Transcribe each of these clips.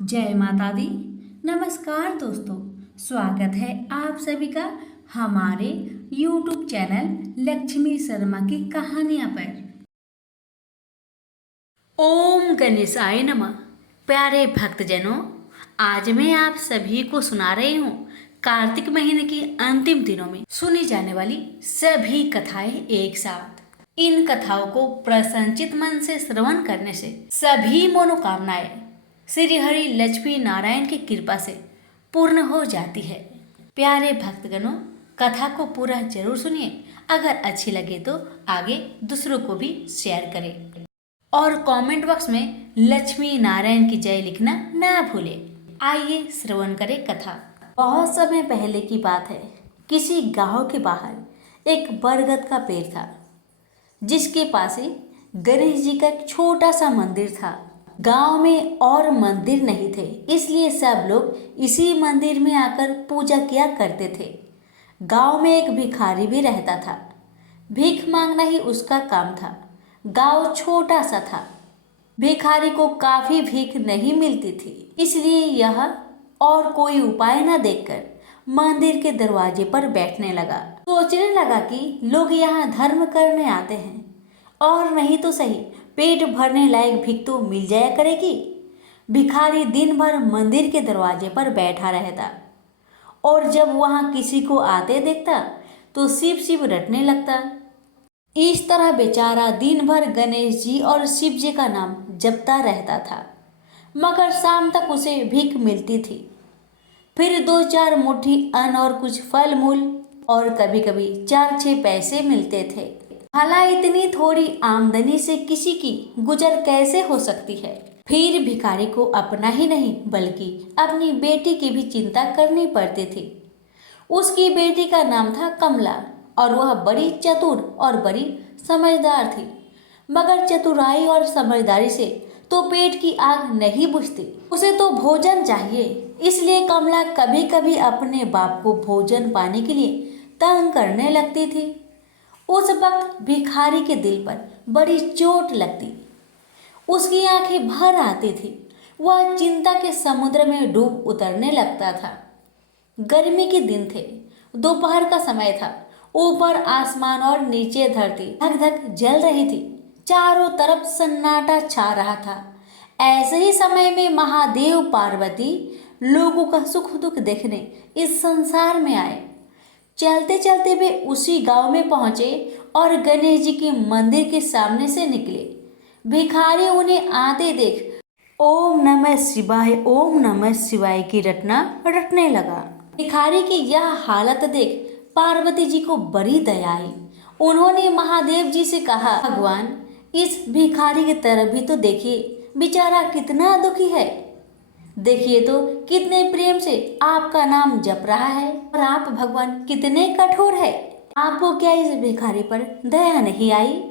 जय माता दी। नमस्कार दोस्तों, स्वागत है आप सभी का हमारे YouTube चैनल लक्ष्मी शर्मा की कहानियां पर। ओम गणेशाय नमः। प्यारे भक्तजनों, आज मैं आप सभी को सुना रही हूँ कार्तिक महीने की अंतिम दिनों में सुनी जाने वाली सभी कथाएं एक साथ। इन कथाओं को प्रसन्नचित मन से श्रवण करने से सभी मनोकामनाएं श्री हरि लक्ष्मी नारायण की कृपा से पूर्ण हो जाती है। प्यारे भक्तगणों, कथा को पूरा जरूर सुनिए। अगर अच्छी लगे तो आगे दूसरों को भी शेयर करें और कमेंट बॉक्स में लक्ष्मी नारायण की जय लिखना ना भूलें। आइए श्रवण करें कथा। बहुत समय पहले की बात है। किसी गांव के बाहर एक बरगद का पेड़ था, जिसके पास ही गणेश जी का एक छोटा सा मंदिर था। गांव में और मंदिर नहीं थे, इसलिए सब लोग इसी मंदिर में आकर पूजा किया करते थे। गांव में एक भिखारी भी रहता था। भीख मांगना ही उसका काम था। गांव छोटा सा था। भिखारी को काफी भीख नहीं मिलती थी, इसलिए यह और कोई उपाय न देखकर मंदिर के दरवाजे पर बैठने लगा। सोचने लगा कि लोग यहाँ धर्म करने आते हैं और नहीं तो सही पेट भरने लायक भीख तो मिल जाया करेगी। भिखारी दिन भर मंदिर के दरवाजे पर बैठा रहता और जब वहां किसी को आते देखता तो शिव शिव रटने लगता। इस तरह बेचारा दिन भर गणेश जी और शिव जी का नाम जपता रहता था, मगर शाम तक उसे भीख मिलती थी। फिर 2-4 मुट्ठी अन्न और कुछ फल मूल और कभी कभी 4-6 पैसे मिलते थे। भला इतनी थोड़ी आमदनी से किसी की गुजर कैसे हो सकती है। फिर भिखारी को अपना ही नहीं बल्कि अपनी बेटी की भी चिंता करनी पड़ती थी। उसकी बेटी का नाम था कमला और वह बड़ी चतुर और बड़ी समझदार थी। मगर चतुराई और समझदारी से तो पेट की आग नहीं बुझती, उसे तो भोजन चाहिए। इसलिए कमला कभी कभी अपने बाप को भोजन पाने के लिए तंग करने लगती थी। उस वक्त भिखारी के दिल पर बड़ी चोट लगती। उसकी आंखें भर आती थी। वह चिंता के समुद्र में डूब उतरने लगता था। गर्मी के दिन थे। दोपहर का समय था। ऊपर आसमान और नीचे धरती धक धक जल रही थी। चारों तरफ सन्नाटा छा रहा था। ऐसे ही समय में महादेव पार्वती लोगों का सुख दुख देखने इस संसार में आए। चलते चलते वे उसी गांव में पहुंचे और गणेश जी के मंदिर के सामने से निकले। भिखारी उन्हें आते देख ओम नमः शिवाय, ओम नमः शिवाय की रटना रटने लगा। भिखारी की यह हालत देख पार्वती जी को बड़ी दया आई। उन्होंने महादेव जी से कहा, भगवान, इस भिखारी की तरफ भी तो देखिए, बेचारा कितना दुखी है। देखिए तो कितने प्रेम से आपका नाम जप रहा है और आप भगवान कितने कठोर है। आपको क्या इस भिखारी पर दया नहीं आई?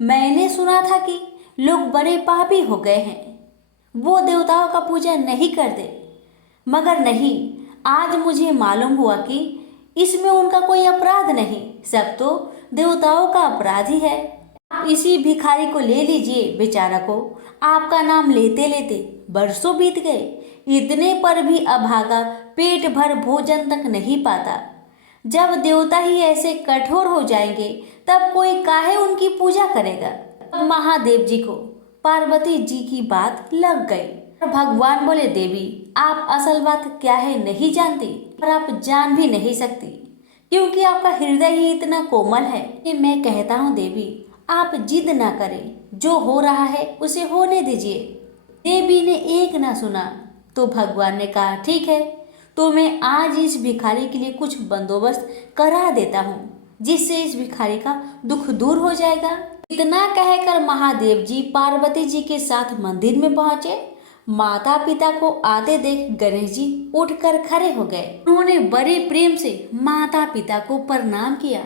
मैंने सुना था कि लोग बड़े पापी हो गए हैं, वो देवताओं का पूजा नहीं करते, मगर नहीं, आज मुझे मालूम हुआ कि इसमें उनका कोई अपराध नहीं, सब तो देवताओं का अपराध ही है। आप इसी भिखारी को ले लीजिए। बेचारा को आपका नाम लेते लेते बरसों बीत गए, इतने पर भी अभागा पेट भर भोजन तक नहीं पाता। जब देवता ही ऐसे कठोर हो जाएंगे तब कोई काहे उनकी पूजा करेगा। अब महादेव जी को पार्वती जी की बात लग गई। भगवान बोले, देवी, आप असल बात क्या है नहीं जानती और आप जान भी नहीं सकती, क्योंकि आपका हृदय ही इतना कोमल है। कि मैं कहता हूँ देवी, आप जिद ना करें, जो हो रहा है उसे होने दीजिए। देवी ने एक ना सुना तो भगवान ने कहा, ठीक है, तो मैं आज इस भिखारी के लिए कुछ बंदोबस्त करा देता हूँ, जिससे इस भिखारी का दुख दूर हो जाएगा। इतना कहकर महादेव जी पार्वती जी के साथ मंदिर में पहुंचे। माता पिता को आते देख गणेश जी उठकर खड़े हो गए। उन्होंने बड़े प्रेम से माता पिता को प्रणाम किया।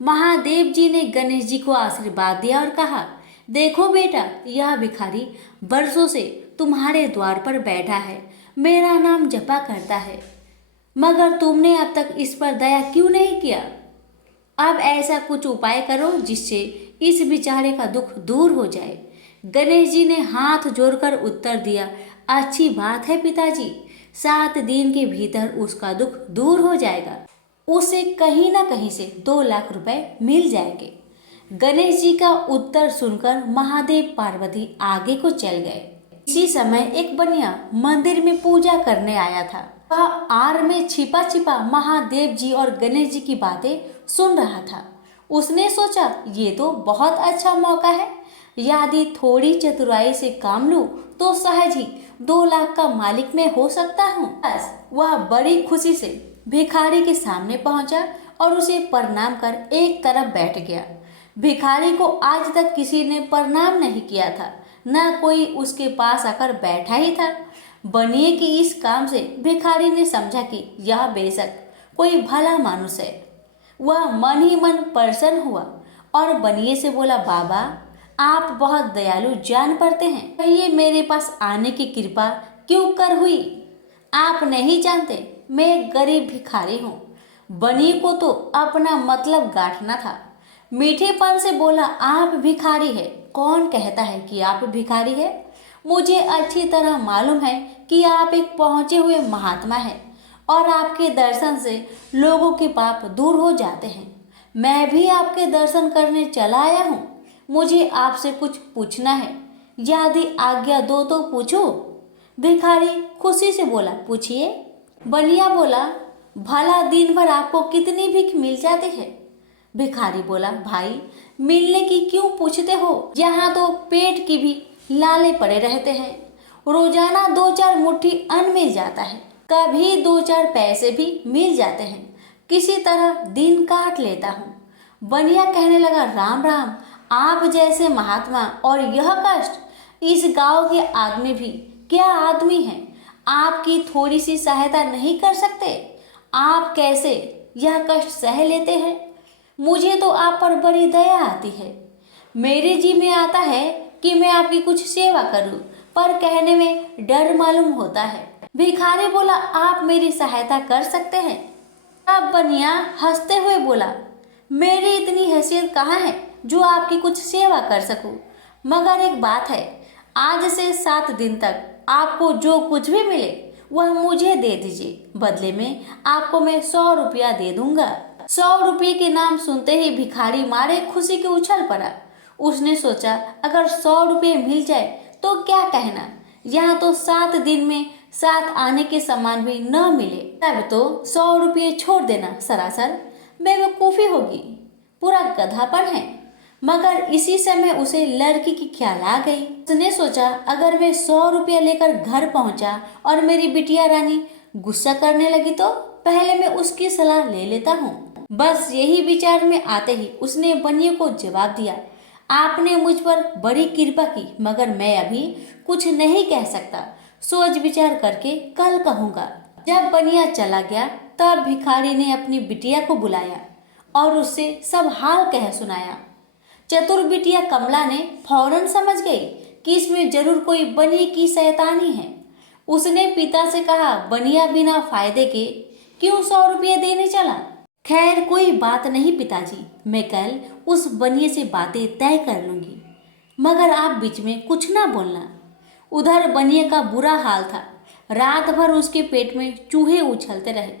महादेव जी ने गणेश जी को आशीर्वाद दिया और कहा, देखो बेटा, यह भिखारी वर्षों से तुम्हारे द्वार पर बैठा है, मेरा नाम जपा करता है, मगर तुमने अब तक इस पर दया क्यों नहीं किया? अब ऐसा कुछ उपाय करो जिससे इस बेचारे का दुख दूर हो जाए। गणेश जी ने हाथ जोड़कर उत्तर दिया, अच्छी बात है पिताजी, 7 दिन के भीतर उसका दुख दूर हो जाएगा। उसे कहीं ना कहीं से 2 लाख रुपए मिल जाएंगे। गणेश जी का उत्तर सुनकर महादेव पार्वती आगे को चल गए। इसी समय एक बनिया मंदिर में पूजा करने आया था। वह आड़ में छिपा छिपा महादेव जी और गणेश जी की बातें सुन रहा था। उसने सोचा ये तो बहुत अच्छा मौका है, यदि थोड़ी चतुराई से काम लूं तो सहज ही 2 लाख का मालिक मैं हो सकता हूँ। बस वह बड़ी खुशी से भिखारी के सामने पहुंचा और उसे प्रणाम कर एक तरफ बैठ गया। भिखारी को आज तक किसी ने प्रणाम नहीं किया था, न कोई उसके पास आकर बैठा ही था। बनिए की इस काम से भिखारी ने समझा कि यह बेशक कोई भला मानुष है। वह मन ही मन प्रसन्न हुआ और बनिए से बोला, बाबा आप बहुत दयालु जान पड़ते हैं, कहिए मेरे पास आने की कृपा क्यों कर हुई? आप नहीं जानते मैं एक गरीब भिखारी हूँ। बनिए को तो अपना मतलब गांठना था। मीठेपन से बोला, आप भिखारी है? कौन कहता है कि आप भिखारी है? मुझे अच्छी तरह मालूम है कि आप एक पहुँचे हुए महात्मा हैं और आपके दर्शन से लोगों के पाप दूर हो जाते हैं। मैं भी आपके दर्शन करने चला आया हूँ। मुझे आपसे कुछ पूछना है, यदि आज्ञा दो तो पूछूं? भिखारी खुशी से बोला, पूछिए। बनिया बोला, भला दिन भर आपको कितनी भीख मिल जाती है? भिखारी बोला, भाई मिलने की क्यों पूछते हो, यहाँ तो पेट की भी लाले पड़े रहते हैं। रोजाना 2-4 मुट्ठी अन्न मिल जाता है, कभी 2-4 पैसे भी मिल जाते हैं। किसी तरह दिन काट लेता हूँ। बनिया कहने लगा, राम राम, आप जैसे महात्मा और यह कष्ट, इस गांव के आदमी भी क्या आदमी हैं? आपकी थोड़ी सी सहायता नहीं कर सकते? आप कैसे यह कष्ट सह लेते हैं? मुझे तो आप पर बड़ी दया आती है। मेरे जी में आता है कि मैं आपकी कुछ सेवा करूं, पर कहने में डर मालूम होता है। भिखारी बोला, आप मेरी सहायता कर सकते हैं? तब बनिया हंसते हुए बोला, मेरी इतनी हैसियत कहाँ है जो आपकी कुछ सेवा कर सकूं, मगर एक बात है, आज से 7 दिन तक आपको जो कुछ भी मिले वह मुझे दे दीजिए। बदले में आपको मैं 100 रुपया दे दूंगा। 100 रुपये के नाम सुनते ही भिखारी मारे खुशी के उछल पड़ा। उसने सोचा, अगर 100 रुपये मिल जाए तो क्या कहना, यहाँ तो 7 दिन में 7 आने के सामान भी न मिले, तब तो 100 रुपये छोड़ देना सरासर बेवकूफ़ी होगी, पूरा गधापन है। मगर इसी समय उसे लड़की की ख्याल आ गई। उसने सोचा, अगर मैं 100 रुपया लेकर घर पहुंचा और मेरी बिटिया रानी गुस्सा करने लगी तो पहले मैं उसकी सलाह ले लेता हूँ। बस यही विचार में आते ही उसने बनिए को जवाब दिया, आपने मुझ पर बड़ी कृपा की, मगर मैं अभी कुछ नहीं कह सकता, सोच विचार करके कल कहूँगा। जब बनिया चला गया तब भिखारी ने अपनी बिटिया को बुलाया और उससे सब हाल कह सुनाया। चतुर बिटिया कमला ने फौरन समझ गई कि इसमें जरूर कोई बनिए की शैतानी है। उसने पिता से कहा, बनिया बिना फायदे के क्यों 100 रुपये देने चला? खैर कोई बात नहीं पिताजी, मैं कल उस बनिए से बातें तय कर लूंगी, मगर आप बीच में कुछ ना बोलना। उधर बनिए का बुरा हाल था। रात भर उसके पेट में चूहे उछलते रहे।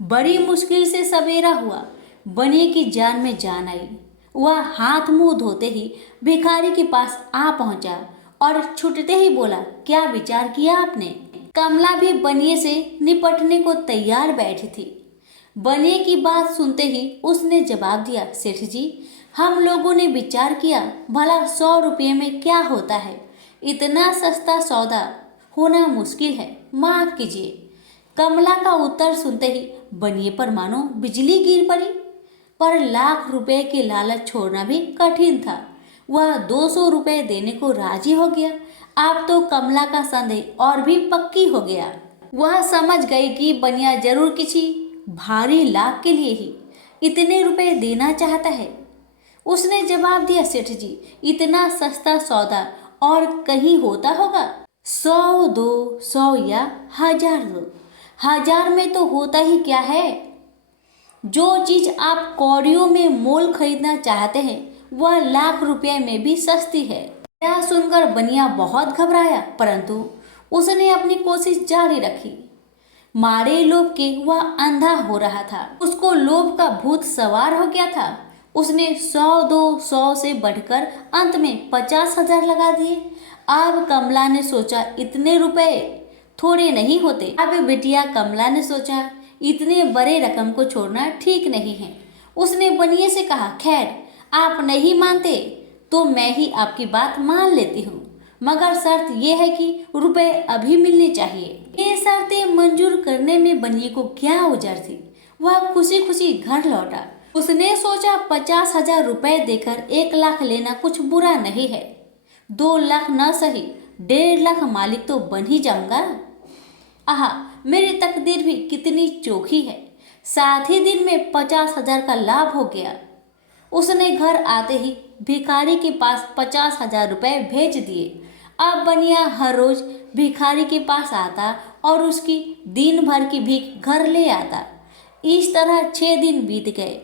बड़ी मुश्किल से सवेरा हुआ, बनिए की जान में जान आई। वह हाथ मुंह धोते ही भिखारी के पास आ पहुंचा और छूटते ही बोला, क्या विचार किया आपने? कमला भी बनिए से निपटने को तैयार बैठी थी। बनिए की बात सुनते ही उसने जवाब दिया, सेठ जी, हम लोगों ने विचार किया, भला 100 रुपये में क्या होता है, इतना सस्ता सौदा होना मुश्किल है, माफ कीजिए। कमला का उत्तर सुनते ही बनिए पर मानो बिजली गिर पड़ी। पर लाख रुपए के लालच छोड़ना भी कठिन था। वह 200 रुपये देने को राजी हो गया। अब तो कमला का संदेह और भी पक्की हो गया। वह समझ गई कि बनिया जरूर किसी भारी लाभ के लिए ही इतने रुपए देना चाहता है। उसने जवाब दिया, सेठ जी, इतना सस्ता सौदा और कहीं होता होगा? 100 दो, 100 या 1000 दो, 1000 में तो होता ही क्या है। जो चीज आप कौड़ियों में मोल खरीदना चाहते हैं वह लाख रुपए में भी सस्ती है। यह सुनकर बनिया बहुत घबराया, परंतु उसने अपनी कोशिश जारी रखी। मारे लोभ के वह अंधा हो रहा था। उसको लोभ का भूत सवार हो गया था। उसने 100-200 से बढ़कर अंत में 50,000 लगा दिए। अब कमला ने सोचा इतने रुपए थोड़े नहीं होते। अब बिटिया कमला ने सोचा इतने बड़े रकम को छोड़ना ठीक नहीं है। उसने बनिए से कहा, खैर आप नहीं मानते तो मैं ही आपकी बात मान लेती हूँ, मगर शर्त यह है कि रुपए अभी मिलने चाहिए। ये शर्तें मंजूर करने में बनिए को क्या उजर थी। वह खुशी खुशी घर लौटा। उसने सोचा 50,000 रुपए देकर 1 लाख लेना कुछ बुरा नहीं है। 2 लाख न सही 1.5 लाख मालिक तो बन ही जाऊंगा। आहा, मेरी तकदीर भी कितनी चोखी है। साथ ही दिन में 50,000 का लाभ हो गया। उसने घर आते ही भिखारी के पास 50,000 रुपए भेज दिए। अब बनिया हर रोज भिखारी के पास आता और उसकी दिन भर की भीख घर ले आता। इस तरह 6 दिन बीत गए।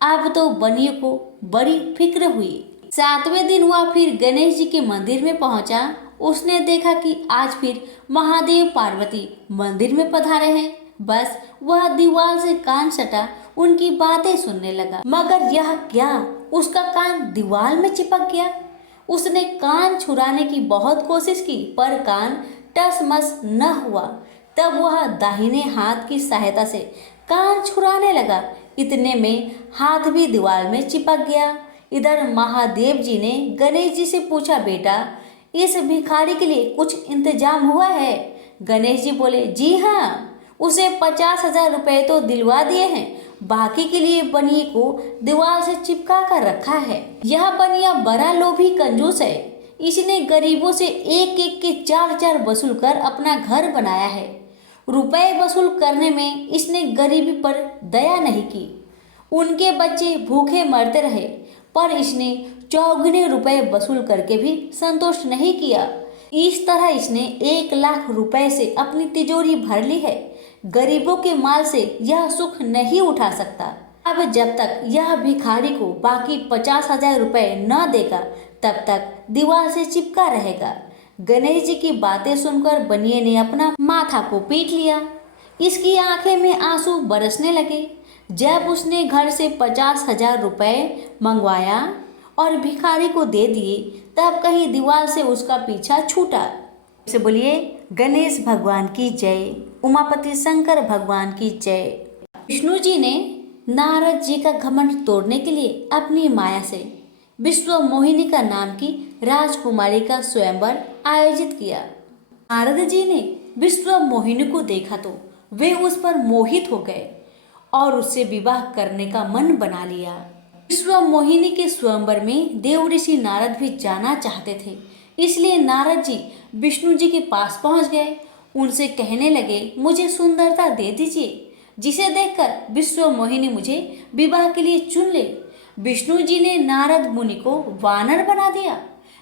अब तो बनिए को बड़ी फिक्र हुई। 7वें दिन वह फिर गणेश जी के मंदिर में पहुंचा। उसने देखा कि आज फिर महादेव पार्वती मंदिर में पधारे हैं। बस वह दीवार से कान सटा उनकी बातें सुनने लगा। मगर यह क्या, उसका कान दीवार में चिपक गया। उसने कान छुड़ाने की बहुत कोशिश की पर कान टस-मस न हुआ। तब वह दाहिने हाथ की सहायता से कान छुड़ाने लगा। इतने में हाथ भी दीवार में चिपक गया। इधर महादेव जी ने गणेश जी से पूछा, बेटा इस भिखारी के लिए कुछ इंतजाम हुआ है? गणेश जी बोले, जी हाँ, उसे 50,000 रुपए तो दिलवा दिए हैं, बाकी के लिए बनिए को दीवार से चिपका कर रखा है। यह बनिया बड़ा लोभी कंजूस है। इसने गरीबों से एक एक के 4-4 वसूल कर अपना घर बनाया है। रुपए वसूल करने में इसने गरीबी पर दया नहीं की। उनके बच्चे भूखे मरते रहे पर इसने चौगुने रुपए वसूल करके भी संतुष्ट नहीं किया। इस तरह इसने 1 लाख रुपए से अपनी तिजोरी भर ली है। गरीबों के माल से यह सुख नहीं उठा सकता। अब जब तक यह भिखारी को बाकी 50,000 रुपए न देगा तब तक दीवार से चिपका रहेगा। गणेश जी की बातें सुनकर बनिए ने अपना माथा को पीट लिया। इसकी आंखें में आंसू बरसने लगे। जब उसने घर से 50,000 रुपए मंगवाया और भिखारी को दे दिए तब कहीं दीवार से उसका पीछा छूटा। से बोलिए गणेश भगवान की जय, उमापति शंकर भगवान की जय। विष्णु जी ने नारद जी का घमंड तोड़ने के लिए अपनी माया से विश्व मोहिनी का नाम की राजकुमारी का स्वयंवर आयोजित किया। नारद जी ने विश्व मोहिनी को देखा तो वे उस पर मोहित हो गए और उससे विवाह करने का मन बना लिया। विश्व मोहिनी के स्वयंवर में देव ऋषि नारद भी जाना चाहते थे, इसलिए नारद जी विष्णु जी के पास पहुंच गए। उनसे कहने लगे, मुझे सुंदरता दे दीजिए जिसे देखकर विश्व मोहिनी मुझे विवाह के लिए चुन ले। विष्णु जी ने नारद मुनि को वानर बना दिया।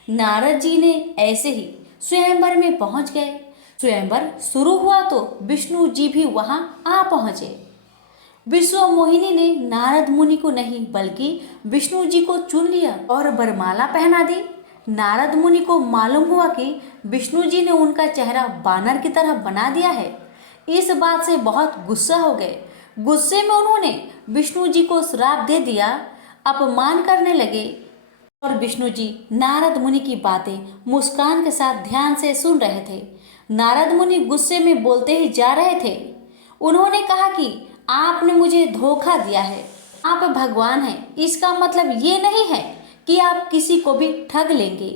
नारद जी ने ऐसे ही स्वयंवर में पहुंच गए। स्वयंवर शुरू हुआ तो विष्णु जी भी वहां आ पहुंचे। विश्व मोहिनी ने नारद मुनि को नहीं बल्कि विष्णु जी को चुन लिया और वरमाला पहना दी। नारद मुनि को मालूम हुआ कि विष्णु जी ने उनका चेहरा बानर की तरह बना दिया है। इस बात से बहुत गुस्सा हो गए। गुस्से में उन्होंने विष्णु जी को श्राप दे दिया। अपमान करने लगे और विष्णु जी नारद मुनि की बातें मुस्कान के साथ ध्यान से सुन रहे थे। नारद मुनि गुस्से में बोलते ही जा रहे थे। उन्होंने कहा कि आपने मुझे धोखा दिया है। आप भगवान हैं, इसका मतलब ये नहीं है कि आप किसी को भी ठग लेंगे।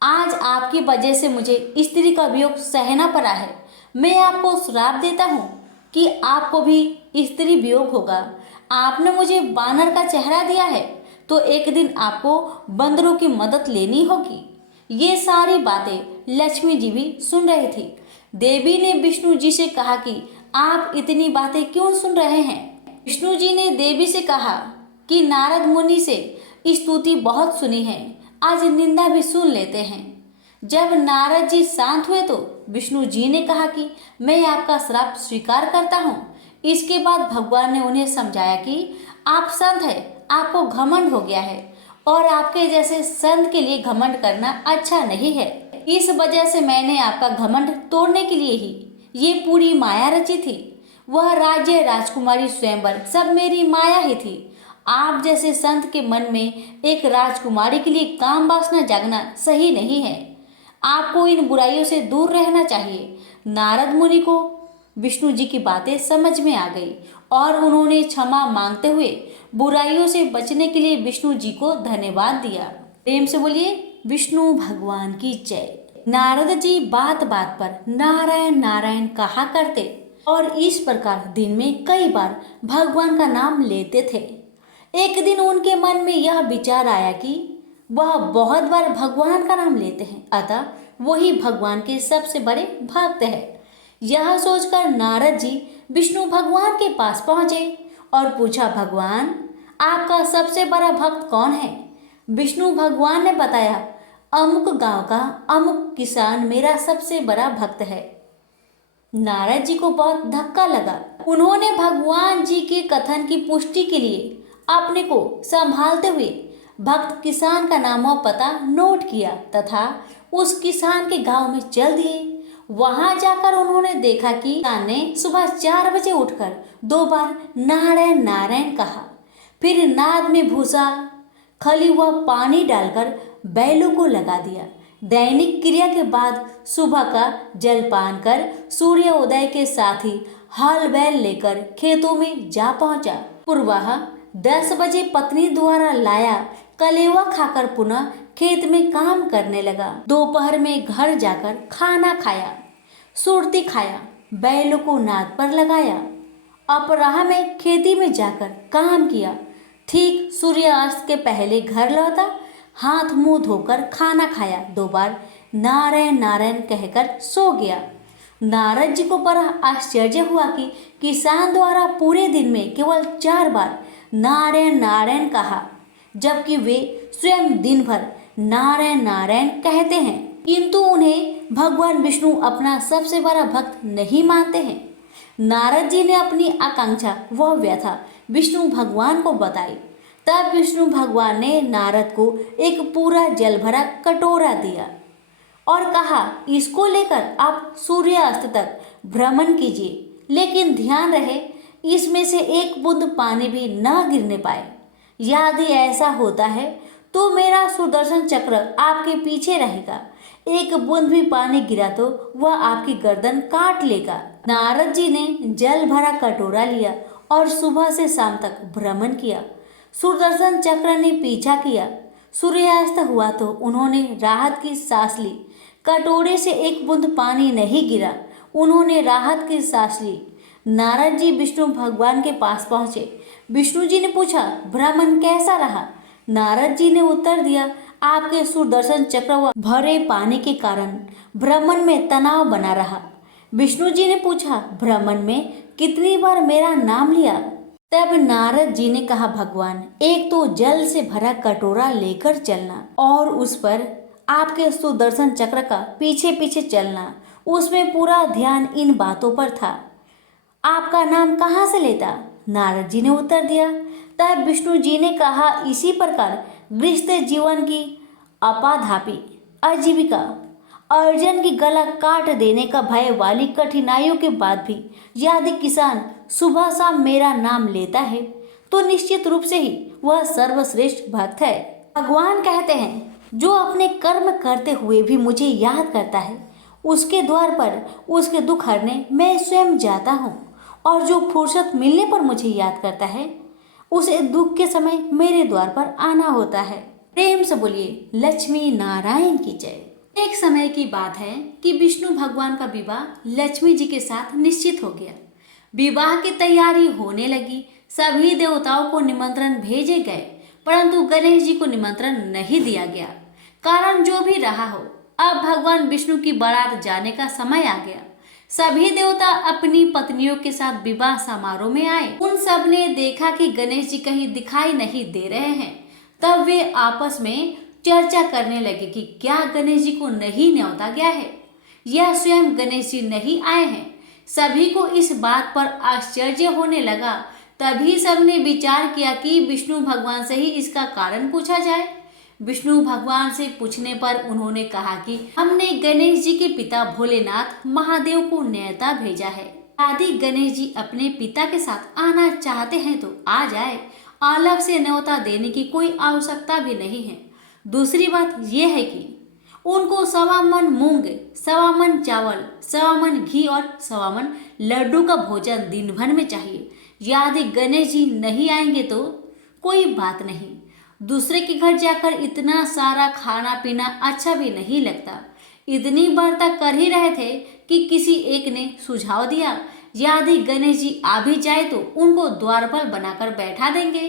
आज आपकी वजह से मुझे स्त्री का वियोग सहना पड़ा है। मैं आपको श्राप देता हूँ कि आपको भी स्त्री वियोग होगा। आपने मुझे बानर का चेहरा दिया है तो एक दिन आपको बंदरों की मदद लेनी होगी। ये सारी बातें लक्ष्मी जी भी सुन रही थी। देवी ने विष्णु जी से कहा कि आप इतनी बातें क्यों सुन रहे हैं? विष्णु जी ने देवी से कहा कि नारद मुनि से स्तुति बहुत सुनी है, आज निंदा भी सुन लेते हैं। जब नारद जी शांत हुए तो विष्णु जी ने कहा कि मैं आपका श्राप स्वीकार करता हूँ। इसके बाद भगवान ने उन्हें समझाया कि आप संत हैं, आपको घमंड हो गया है और आपके जैसे संत के लिए घमंड करना अच्छा नहीं है। इस वजह से मैंने आपका घमंड तोड़ने के लिए ही ये पूरी माया रची थी। वह राज्य, राजकुमारी, स्वयंवर सब मेरी माया ही थी। आप जैसे संत के मन में एक राजकुमारी के लिए काम वासना जागना सही नहीं है। आपको इन बुराइयों से दूर रहना चाहिए। नारद मुनि को विष्णु जी की बातें समझ में आ गई और उन्होंने क्षमा मांगते हुए बुराइयों से बचने के लिए विष्णु जी को धन्यवाद दिया। प्रेम से बोलिए विष्णु भगवान की जय। नारद जी बात बात पर नारायण नारायण कहा करते और इस प्रकार दिन में कई बार भगवान का नाम लेते थे। एक दिन उनके मन में यह विचार आया कि वह बहुत बार भगवान का नाम लेते हैं, अतः वही भगवान के सबसे बड़े भक्त है। यह सोचकर नारद जी विष्णु भगवान के पास पहुंचे और पूछा, भगवान आपका सबसे बड़ा भक्त कौन है? विष्णु भगवान ने बताया, अमुक गांव का अमुक किसान मेरा सबसे बड़ा भक्त है। नारद जी को बहुत धक्का लगा। उन्होंने भगवान जी के कथन की पुष्टि के लिए अपने को संभालते हुए भक्त किसान का नाम और पता नोट किया तथा उस किसान के गांव में चल दिए। वहां जाकर उन्होंने देखा कि किसान ने सुबह 4 बजे उठकर 2 बार नारायण नारायण कहा, फिर नाद में भूसा, खली हुआ पानी डालकर बैलों को लगा दिया। दैनिक क्रिया के बाद सुबह का जलपान कर सूर्य उदय के साथ ही हल बैल लेकर खेतों में जा पहुंचा। पूर्वाह 10 बजे पत्नी द्वारा लाया कलेवा खाकर पुनः खेत में काम करने लगा। दोपहर में घर जाकर खाना खाया, सुरती खाया, बैलों को नाद पर लगाया। अपराह में खेती में जाकर काम किया। ठीक सूर्यास्त के पहले घर लौटा, हाथ मुंह धोकर खाना खाया, 2 बार नारायण नारायण कहकर सो गया। नारद जी को बड़ा आश्चर्य हुआ कि किसान द्वारा पूरे दिन में केवल 4 बार नारायण नारायण कहा, जबकि वे स्वयं दिन भर नारायण नारायण कहते हैं, किंतु उन्हें भगवान विष्णु अपना सबसे बड़ा भक्त नहीं मानते हैं। नारद जी ने अपनी आकांक्षा व व्यथा विष्णु भगवान को बताई। तब विष्णु भगवान ने नारद को एक पूरा जल भरा कटोरा दिया और कहा, इसको लेकर आप सूर्यास्त तक भ्रमण कीजिए, लेकिन ध्यान रहे इसमें से एक बूंद पानी भी न गिरने पाए। यदि ऐसा होता है तो मेरा सुदर्शन चक्र आपके पीछे रहेगा। एक बूंद भी पानी गिरा तो वह आपकी गर्दन काट लेगा। नारद जी ने जल भरा कटोरा लिया और सुबह से शाम तक भ्रमण किया। सुदर्शन चक्र ने पीछा किया। सूर्यास्त हुआ तो उन्होंने राहत की सांस ली। कटोरे से एक बूंद पानी नहीं गिरा। उन्होंने राहत की सांस ली। नारद जी विष्णु भगवान के पास पहुंचे। विष्णु जी ने पूछा, भ्रमण कैसा रहा? नारद जी ने उत्तर दिया, आपके सुदर्शन चक्र व भरे पानी के कारण भ्रमण में तनाव बना रहा। विष्णु जी ने पूछा, भ्रमण में कितनी बार मेरा नाम लिया? तब नारद जी ने कहा, भगवान एक तो जल से भरा कटोरा लेकर चलना और उस पर आपके सुदर्शन चक्र का पीछे पीछे चलना, उसमें पूरा ध्यान इन बातों पर था। आपका नाम कहाँ से लेता? नारद जी ने उत्तर दिया। तब विष्णु जी ने कहा, इसी प्रकार गृहस्थ जीवन की अपाधापी आजीविका, अर्जुन की गला काट देने का भय वाली कठिनाइयों के बाद भी यदि किसान सुबह शाम मेरा नाम लेता है तो निश्चित रूप से ही वह सर्वश्रेष्ठ भक्त है। भगवान कहते हैं, जो अपने कर्म करते हुए भी मुझे याद करता है उसके द्वार पर उसके दुख हरने मैं स्वयं जाता हूँ, और जो फुर्सत मिलने पर मुझे याद करता है उसे दुख के समय मेरे द्वार पर आना होता है। प्रेम से बोलिए लक्ष्मी नारायण की जय। एक समय की बात है कि विष्णु भगवान का विवाह लक्ष्मी जी के साथ निश्चित हो गया। विवाह की तैयारी होने लगी। सभी देवताओं को निमंत्रण भेजे गए, परंतु गणेश जी को निमंत्रण नहीं दिया गया। कारण जो भी रहा हो, अब भगवान विष्णु की बारात जाने का समय आ गया। सभी देवता अपनी पत्नियों के साथ विवाह समारोह में आए। उन सब ने देखा कि गणेश जी कहीं दिखाई नहीं दे रहे हैं। तब वे आपस में चर्चा करने लगे कि क्या गणेश जी को नहीं न्योता गया है या स्वयं गणेश जी नहीं आए हैं। सभी को इस बात पर आश्चर्य होने लगा। तभी सबने विचार किया कि विष्णु भगवान से ही इसका कारण पूछा जाए। विष्णु भगवान से पूछने पर उन्होंने कहा कि हमने गणेश जी के पिता भोलेनाथ महादेव को न्योता भेजा है। यदि गणेश जी अपने पिता के साथ आना चाहते हैं तो आ जाए, अलग से न्योता देने की कोई आवश्यकता भी नहीं है। दूसरी बात यह है कि उनको 1.25 मन मूंग, 1.25 मन चावल, 1.25 मन घी और 1.25 मन लड्डू का भोजन दिन भर में चाहिए। यदि गणेश जी नहीं आएंगे तो कोई बात नहीं, दूसरे के घर जाकर इतना सारा खाना पीना अच्छा भी नहीं लगता। इतनी बार तक कर ही रहे थे कि किसी एक ने सुझाव दिया, यदि गणेश जी आ भी जाए तो उनको द्वारपाल बनाकर बैठा देंगे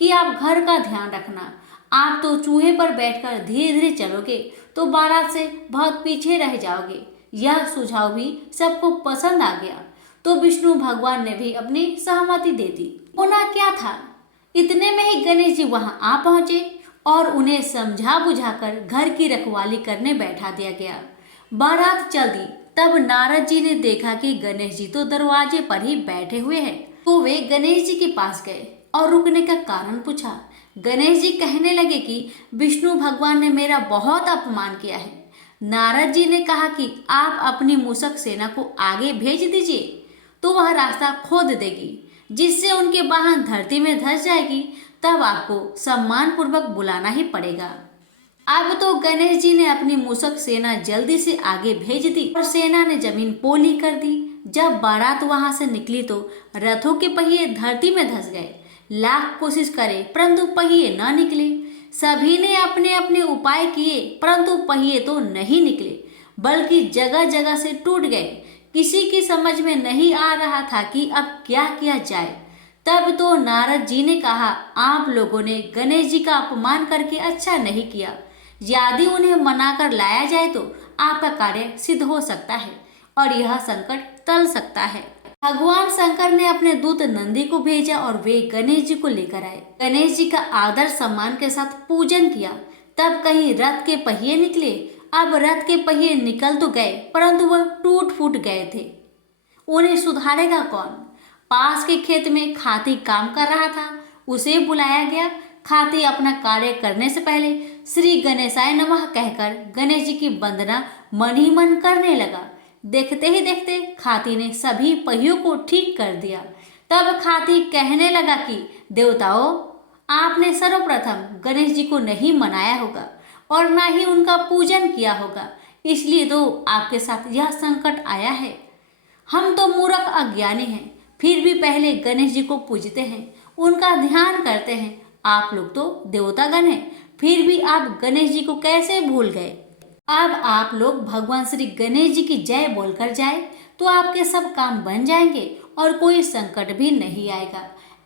कि आप घर का ध्यान रखना। आप तो चूहे पर बैठकर धीरे धीरे चलोगे तो बारात से बहुत पीछे रह जाओगे। यह सुझाव भी सबको पसंद आ गया तो विष्णु भगवान ने भी अपनी सहमति दे दी। होना क्या था, इतने में ही गणेश जी वहां आ पहुंचे और उन्हें समझा बुझाकर घर की रखवाली करने बैठा दिया गया। बारात चल दी, तब नारद जी ने देखा कि गणेश जी तो दरवाजे पर ही बैठे हुए हैं, तो वे गणेश जी के पास गए और रुकने का कारण पूछा। गणेश जी कहने लगे कि विष्णु भगवान ने मेरा बहुत अपमान किया है। नारद जी ने कहा कि आप अपनी मूषक सेना को आगे भेज दीजिए तो वह रास्ता खोद देगी, जिससे उनके वाहन धरती में धंस जाएगी। तब आपको सम्मान पूर्वक बुलाना ही पड़ेगा। अब तो गणेश जी ने अपनी मूषक सेना जल्दी से आगे भेज दी और सेना ने जमीन पोली कर दी। जब बारात वहां से निकली तो रथों के पहिए धरती में धंस गए। लाख कोशिश करे परंतु पहिए न निकले। सभी ने अपने अपने उपाय किए परंतु पहिए तो नहीं निकले, बल्कि जगह जगह से टूट गए। किसी की समझ में नहीं आ रहा था कि अब क्या किया जाए। तब तो नारद जी ने कहा, आप लोगों ने गणेश जी का अपमान करके अच्छा नहीं किया। यदि उन्हें मनाकर लाया जाए तो आपका कार्य सिद्ध हो सकता है और यह संकट टल सकता है। भगवान शंकर ने अपने दूत नंदी को भेजा और वे गणेश जी को लेकर आए। गणेश जी का आदर सम्मान के साथ पूजन किया। तब कहीं रथ के पहिए निकले। अब रथ के पहिए निकल तो गए परंतु वह टूट फूट गए थे। उन्हें सुधारेगा कौन? पास के खेत में खाती काम कर रहा था, उसे बुलाया गया। खाती अपना कार्य करने से पहले श्री गणेशाय नमः कहकर गणेश जी की वंदना मन ही मन करने लगा। देखते ही देखते खाती ने सभी पहियों को ठीक कर दिया। तब खाती कहने लगा कि देवताओं, आपने सर्वप्रथम गणेश जी को नहीं मनाया होगा और ना ही उनका पूजन किया होगा, इसलिए तो आपके साथ यह संकट आया है। हम तो मूर्ख अज्ञानी हैं, फिर भी पहले गणेश जी को पूजते हैं, उनका ध्यान करते हैं। आप लोग तो देवतागण हैं, फिर भी आप गणेश जी को कैसे भूल गए? अब आप लोग भगवान श्री गणेश जी की जय बोलकर जाए तो आपके सब काम बन जाएंगे और कोई संकट भी नहीं आएगा।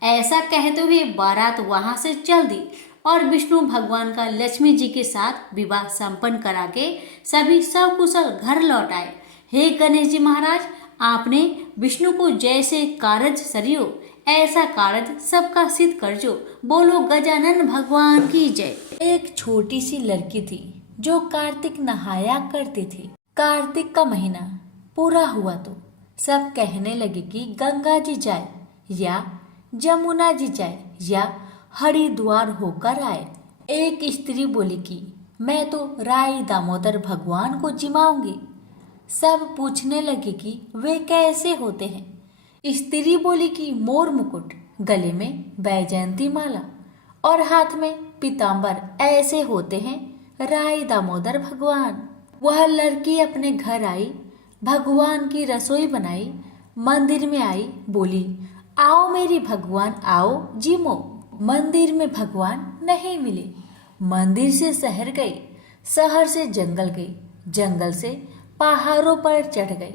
ऐसा कहते हुए बारात वहां से चल दी और विष्णु भगवान का लक्ष्मी जी के साथ विवाह संपन्न करा के सभी सकुशल घर लौट आए। हे गणेश जी महाराज, आपने विष्णु को जैसे कारज सरियो ऐसा कारज सबका सिद्ध कर जो। बोलो गजानन भगवान की जय। एक छोटी सी लड़की थी जो कार्तिक नहाया करती थी। कार्तिक का महीना पूरा हुआ तो सब कहने लगे कि गंगा जी जाए या जमुना जी जाए या हरिद्वार होकर आए। एक स्त्री बोली कि मैं तो राई दामोदर भगवान को जिमाऊंगी। सब पूछने लगे कि वे कैसे होते हैं। स्त्री बोली कि मोर मुकुट, गले में बैजयंती माला और हाथ में पीताम्बर ऐसे होते हैं राई दामोदर भगवान। वह लड़की अपने घर आई, भगवान की रसोई बनाई, मंदिर में आई, बोली आओ मेरी भगवान आओ जिमो। मंदिर में भगवान नहीं मिले। मंदिर से शहर गई, शहर से जंगल गई, जंगल से पहाड़ों पर चढ़ गई।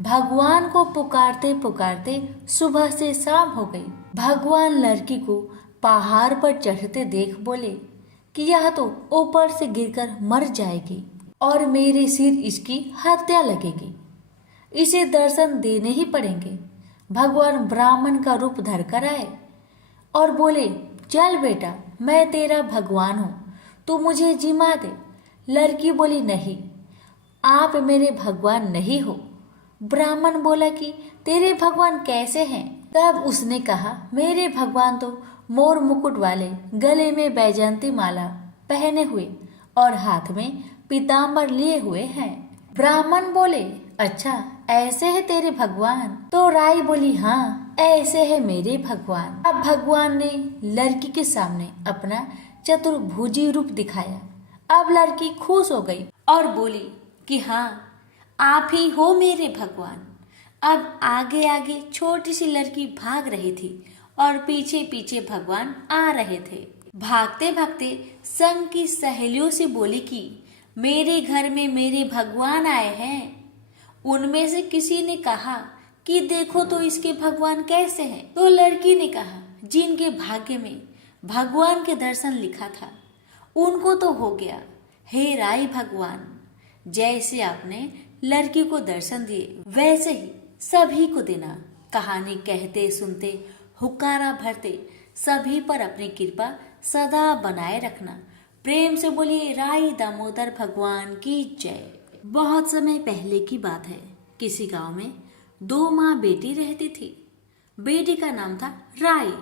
भगवान को पुकारते पुकारते सुबह से शाम हो गई। भगवान लड़की को पहाड़ पर चढ़ते देख बोले कि यह तो ऊपर से गिरकर मर जाएगी और मेरे सिर इसकी हत्या लगेगी। इसे दर्शन देने ही पड़ेंगे। भगवान ब्राह्मण का रूप धरकर आए और बोले चल बेटा, मैं तेरा भगवान हूँ, तू मुझे जिमा दे। लड़की बोली नहीं, आप मेरे भगवान नहीं हो। ब्राह्मण बोला कि तेरे भगवान कैसे हैं? तब उसने कहा मेरे भगवान तो मोर मुकुट वाले, गले में बैजयंती माला पहने हुए और हाथ में पीताम्बर लिए हुए हैं। ब्राह्मण बोले, अच्छा ऐसे है तेरे भगवान? तो राई बोली, हाँ ऐसे है मेरे भगवान। अब भगवान ने लड़की के सामने अपना चतुर्भुजी रूप दिखाया। अब लड़की खुश हो गई और बोली कि हाँ आप ही हो मेरे भगवान। अब आगे आगे छोटी सी लड़की भाग रही थी और पीछे पीछे भगवान आ रहे थे। भागते भागते संग की सहेलियों से बोली कि मेरे घर में मेरे भगवान आए हैं। उनमें से किसी ने कहा कि देखो तो इसके भगवान कैसे हैं। तो लड़की ने कहा, जिनके भाग्य में भगवान के दर्शन लिखा था उनको तो हो गया। हे राई भगवान, जैसे आपने लड़की को दर्शन दिए वैसे ही सभी को देना। कहानी कहते सुनते हुक्कारा भरते सभी पर अपनी कृपा सदा बनाए रखना। प्रेम से बोलिए राई दामोदर भगवान की जय। बहुत समय पहले की बात है। किसी गांव में 2 माँ बेटी रहती थी। बेटी का नाम था राई।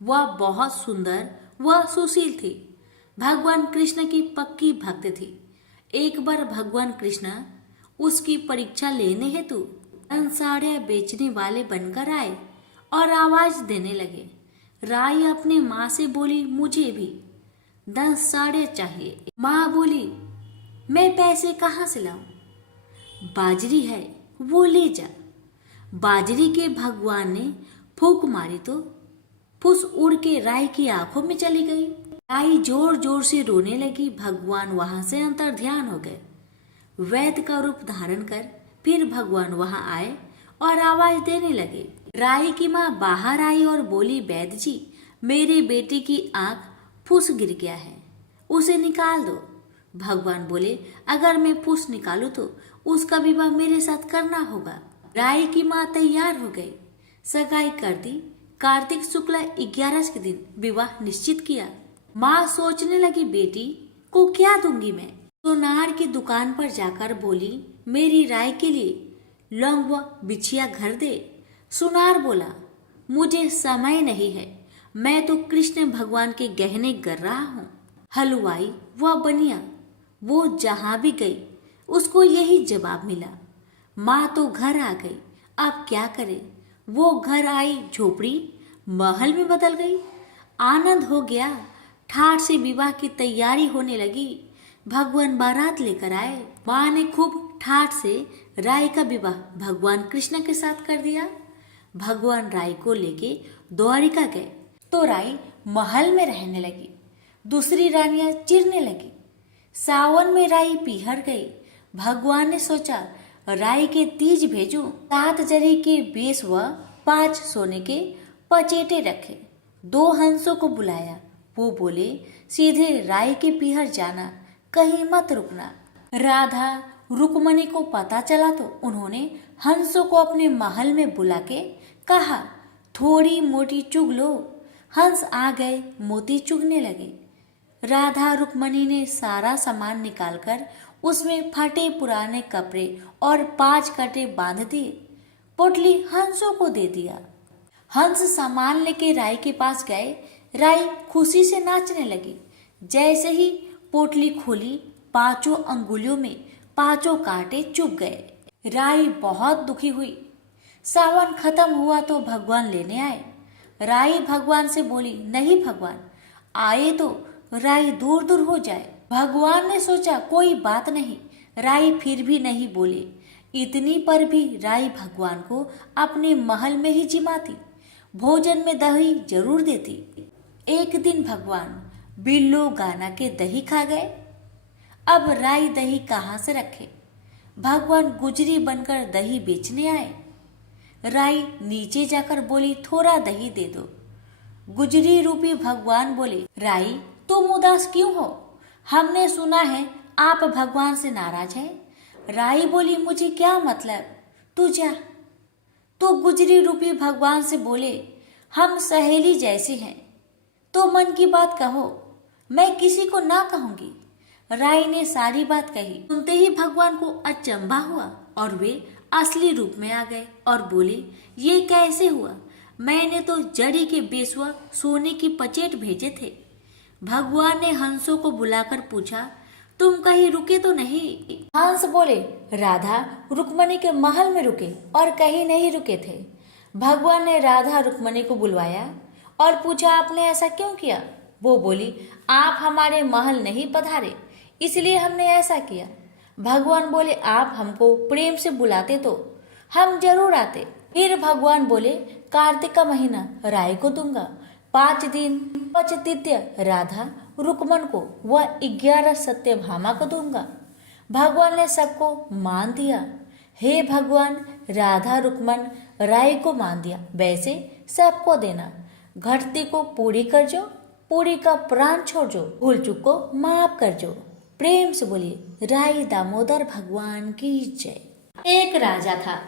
वह बहुत सुंदर व सुशील थी। भगवान कृष्ण की पक्की भक्त थी। एक बार भगवान कृष्ण उसकी परीक्षा लेने हेतु साड़ियाँ बेचने वाले बनकर आए और आवाज देने लगे। राई अपने माँ से बोली, मुझे भी 10 साड़ियाँ चाहिए। माँ बोली, मैं पैसे कहाँ से लाऊं? बाजरी है वो ले जा। बाजरी के भगवान ने फूंक मारी तो फुस उड़ के राई की आंखों में चली गई। राई जोर जोर से रोने लगी। भगवान वहां से अंतर ध्यान हो गए। वैद्य का रूप धारण कर फिर भगवान वहां आए और आवाज देने लगे। राई की माँ बाहर आई और बोली, वैद्य जी मेरे बेटे की आंख फुस गिर गया है, उसे निकाल दो। भगवान बोले, अगर मैं फुस निकालूं तो उसका विवाह मेरे साथ करना होगा। राई की माँ तैयार हो गई, सगाई कर दी। कार्तिक शुक्ला 11 के दिन विवाह निश्चित किया। माँ सोचने लगी, बेटी को क्या दूंगी मैं? सोनार की दुकान पर जाकर बोली, मेरी राय के लिए लौंग व बिछिया घर दे। सुनार बोला, मुझे समय नहीं है, मैं तो कृष्ण भगवान के गहने कर रहा हूँ। हलवाई व बनिया वो जहाँ भी गई उसको यही जवाब मिला। माँ तो घर आ गई, अब क्या करे? वो घर आई, झोपड़ी महल में बदल गई। आनंद हो गया। ठाठ से विवाह की तैयारी होने लगी। भगवान बारात लेकर आए। माँ ने खूब ठाठ से राय का विवाह भगवान कृष्ण के साथ कर दिया। भगवान राय को लेके द्वारिका गए तो राय महल में रहने लगी। दूसरी रानियां चिढ़ने लगी। सावन में राई पिहर गई। भगवान ने सोचा, राई के तीज भेजूं। 7 जरी के बेस व 5 सोने के पचेटे रखे। 2 हंसों को बुलाया। वो बोले, सीधे राई के पिहर जाना, कहीं मत रुकना। राधा रुक्मणी को पता चला तो उन्होंने हंसों को अपने महल में बुला के कहा, थोड़ी मोटी चुग लो। हंस आ गए, मोती चुगने लगे। राधा रुक्मणी ने सारा सामान निकालकर उसमें फटे पुराने कपड़े और 5 कटे बांध दिए। पोटली हंसों को दे दिया। हंस सामान लेके राय के पास गए। राय खुशी से नाचने लगी। जैसे ही पोटली खोली, 5 अंगुलियों में 5 कांटे चुभ गए। राय बहुत दुखी हुई। सावन खत्म हुआ तो भगवान लेने आए। राय भगवान से बोली, नहीं भगवान, आए तो राय दूर दूर हो जाए। भगवान ने सोचा, कोई बात नहीं। राय फिर भी नहीं बोले। इतनी पर भी राय भगवान को अपने महल में ही जिमाती, भोजन में दही जरूर देती। एक दिन भगवान बिल्लो गाना के दही खा गए। अब राय दही कहाँ से रखे? भगवान गुजरी बनकर दही बेचने आए। राय नीचे जाकर बोली, थोड़ा दही दे दो। गुजरी रूपी भगवान बोले, राय तुम उदास क्यों हो? हमने सुना है आप भगवान से नाराज हैं। राई बोली, मुझे क्या मतलब, तू जा। तो गुजरी रूपी भगवान से बोले, हम सहेली जैसे हैं, तो मन की बात कहो, मैं किसी को ना कहूंगी। राई ने सारी बात कही। सुनते ही भगवान को अचंभा हुआ और वे असली रूप में आ गए और बोले, ये कैसे हुआ? मैंने तो जड़ी के बेसुआ सोने की पचेट भेजे थे। भगवान ने हंसों को बुलाकर पूछा, तुम कहीं रुके तो नहीं? हंस बोले, राधा रुक्मणी के महल में रुके और कहीं नहीं रुके थे। भगवान ने राधा रुक्मणी को बुलवाया और पूछा, आपने ऐसा क्यों किया? वो बोली, आप हमारे महल नहीं पधारे, इसलिए हमने ऐसा किया। भगवान बोले, आप हमको प्रेम से बुलाते तो हम जरूर आते। फिर भगवान बोले, कार्तिक का महीना राय को दूंगा, 5 दिन 5 तिथ्य राधा रुक्मन को व 11 सत्यभामा को दूंगा। भगवान ने सबको मान दिया। हे भगवान, राधा रुक्मन राय को मान दिया, वैसे सबको देना। घटती को पूरी कर जो, पूरी का प्राण छोड़ जो, भूल चूक को माफ कर जो। प्रेम से बोलिए राय दामोदर भगवान की जय। एक राजा था,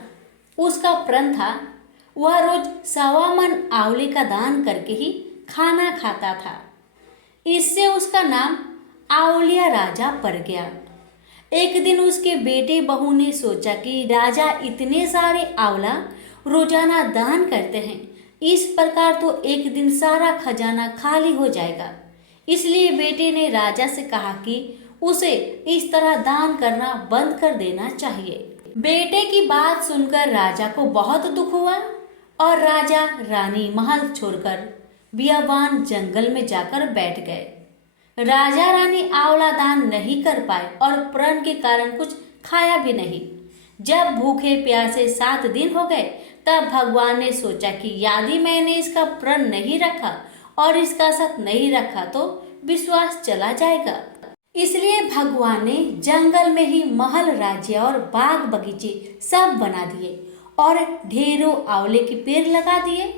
उसका प्रण था, वह रोज 1.25 मन आंवले का दान करके ही खाना खाता था। इससे उसका नाम आंवलिया राजा पड़ गया। एक दिन उसके बेटे बहू ने सोचा कि राजा इतने सारे आंवला रोजाना दान करते हैं, इस प्रकार तो एक दिन सारा खजाना खाली हो जाएगा। इसलिए बेटे ने राजा से कहा कि उसे इस तरह दान करना बंद कर देना चाहिए। बेटे की बात सुनकर राजा को बहुत दुख हुआ और राजा रानी महल छोड़कर बियाबान जंगल में जाकर बैठ गए। राजा रानी आंवला दान नहीं कर पाए और प्रण के कारण कुछ खाया भी नहीं। जब भूखे प्यासे 7 दिन हो गए, तब भगवान ने सोचा कि यदि मैंने इसका प्रण नहीं रखा और इसका सत नहीं रखा तो विश्वास चला जाएगा। इसलिए भगवान ने जंगल में ही महल, राज्य और बाग बगीचे सब बना दिए और ढेरों आंवले के पेड़ लगा दिए।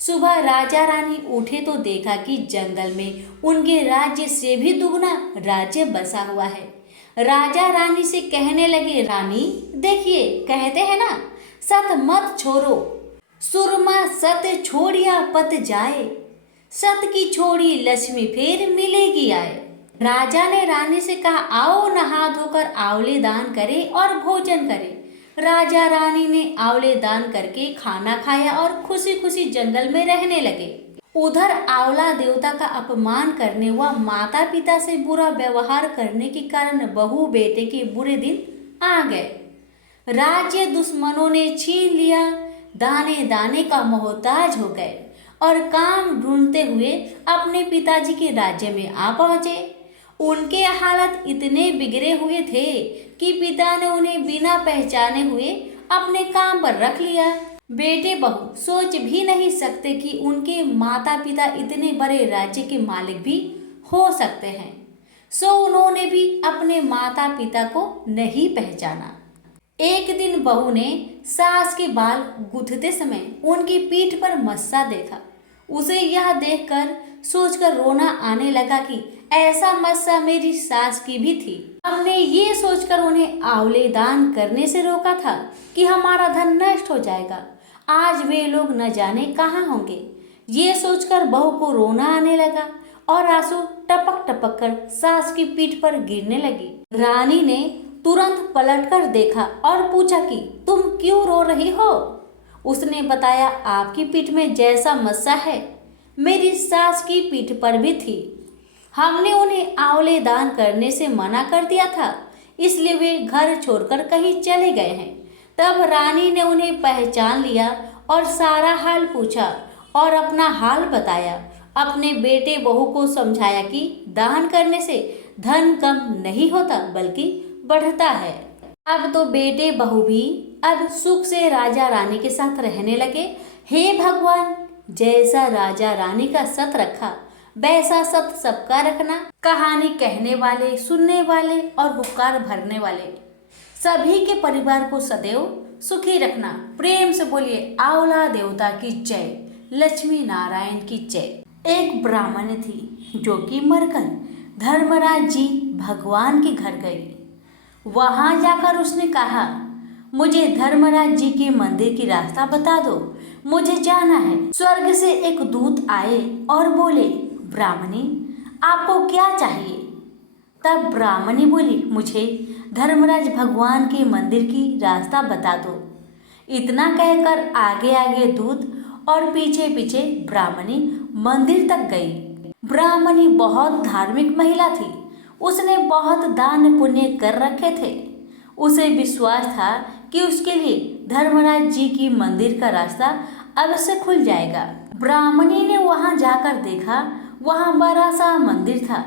सुबह राजा रानी उठे तो देखा कि जंगल में उनके राज्य से भी दुगना राज्य बसा हुआ है। राजा रानी से कहने लगे, रानी देखिए, कहते हैं ना, सत मत छोड़ो, सुरमा सत छोड़िया पत जाए, सत की छोड़ी लक्ष्मी फिर मिलेगी आए। राजा ने रानी से कहा, आओ नहा धोकर आंवले दान करें और भोजन करें। राजा रानी ने आंवले दान करके खाना खाया और खुशी खुशी जंगल में रहने लगे। उधर आंवला देवता का अपमान करने व माता पिता से बुरा व्यवहार करने के कारण बहू बेटे के बुरे दिन आ गए। राज्य दुश्मनों ने छीन लिया, दाने दाने का मोहताज हो गए और काम ढूंढते हुए अपने पिताजी के राज्य में आ पहुंचे। उनके हालत इतने बिगड़े हुए थे कि पिता ने उन्हें बिना पहचाने हुए अपने काम पर रख लिया। बेटे बहू सोच भी नहीं सकते कि उनके माता पिता इतने बड़े राज्य के मालिक भी हो सकते हैं। सो उन्होंने भी अपने माता पिता को नहीं पहचाना। एक दिन बहू ने सास के बाल गूंथते समय उनकी पीठ पर मस्सा देखा। उसे यह देखकर सोचकर रोना आने लगा कि ऐसा मस्सा मेरी सास की भी थी। हमने ये सोचकर उन्हें आंवले दान करने से रोका था कि हमारा धन नष्ट हो जाएगा। आज वे लोग न जाने कहाँ होंगे। ये सोचकर बहू को रोना आने लगा और आंसू टपक टपक कर सास की पीठ पर गिरने लगी। रानी ने तुरंत पलटकर देखा और पूछा कि तुम क्यों रो रही हो? उसने बताया, आपकी पीठ में जैसा मस्सा है मेरी सास की पीठ पर भी थी। हमने उन्हें आंवले दान करने से मना कर दिया था, इसलिए वे घर छोड़कर कहीं चले गए हैं। तब रानी ने उन्हें पहचान लिया और सारा हाल पूछा और अपना हाल बताया। अपने बेटे बहू को समझाया कि दान करने से धन कम नहीं होता बल्कि बढ़ता है। अब तो बेटे बहू भी अब सुख से राजा रानी के साथ रहने लगे। हे भगवान, जैसा राजा रानी का सत रखा वैसा सत सबका रखना। कहानी कहने वाले, सुनने वाले और हुक्कार भरने वाले सभी के परिवार को सदैव सुखी रखना। प्रेम से बोलिए आंवला देवता की जय, लक्ष्मी नारायण की जय। एक ब्राह्मण थी जो कि मरकर धर्मराज जी भगवान के घर गई। वहां जाकर उसने कहा, मुझे धर्मराज जी के मंदिर की रास्ता बता दो, मुझे जाना है। स्वर्ग से एक दूत आए और बोले, ब्राह्मणी आपको क्या चाहिए? तब ब्राह्मणी बोली, मुझे धर्मराज भगवान के मंदिर की रास्ता बता दो। इतना कहकर आगे आगे दूत और पीछे पीछे ब्राह्मणी मंदिर तक गई। ब्राह्मणी बहुत धार्मिक महिला थी। उसने बहुत दान पुण्य कर रखे थे। उसे विश्वास था कि उसके लिए धर्मराज जी की मंदिर का रास्ता अवश्य खुल जाएगा। ब्राह्मणी ने वहां जाकर देखा, वहां बड़ा सा मंदिर था।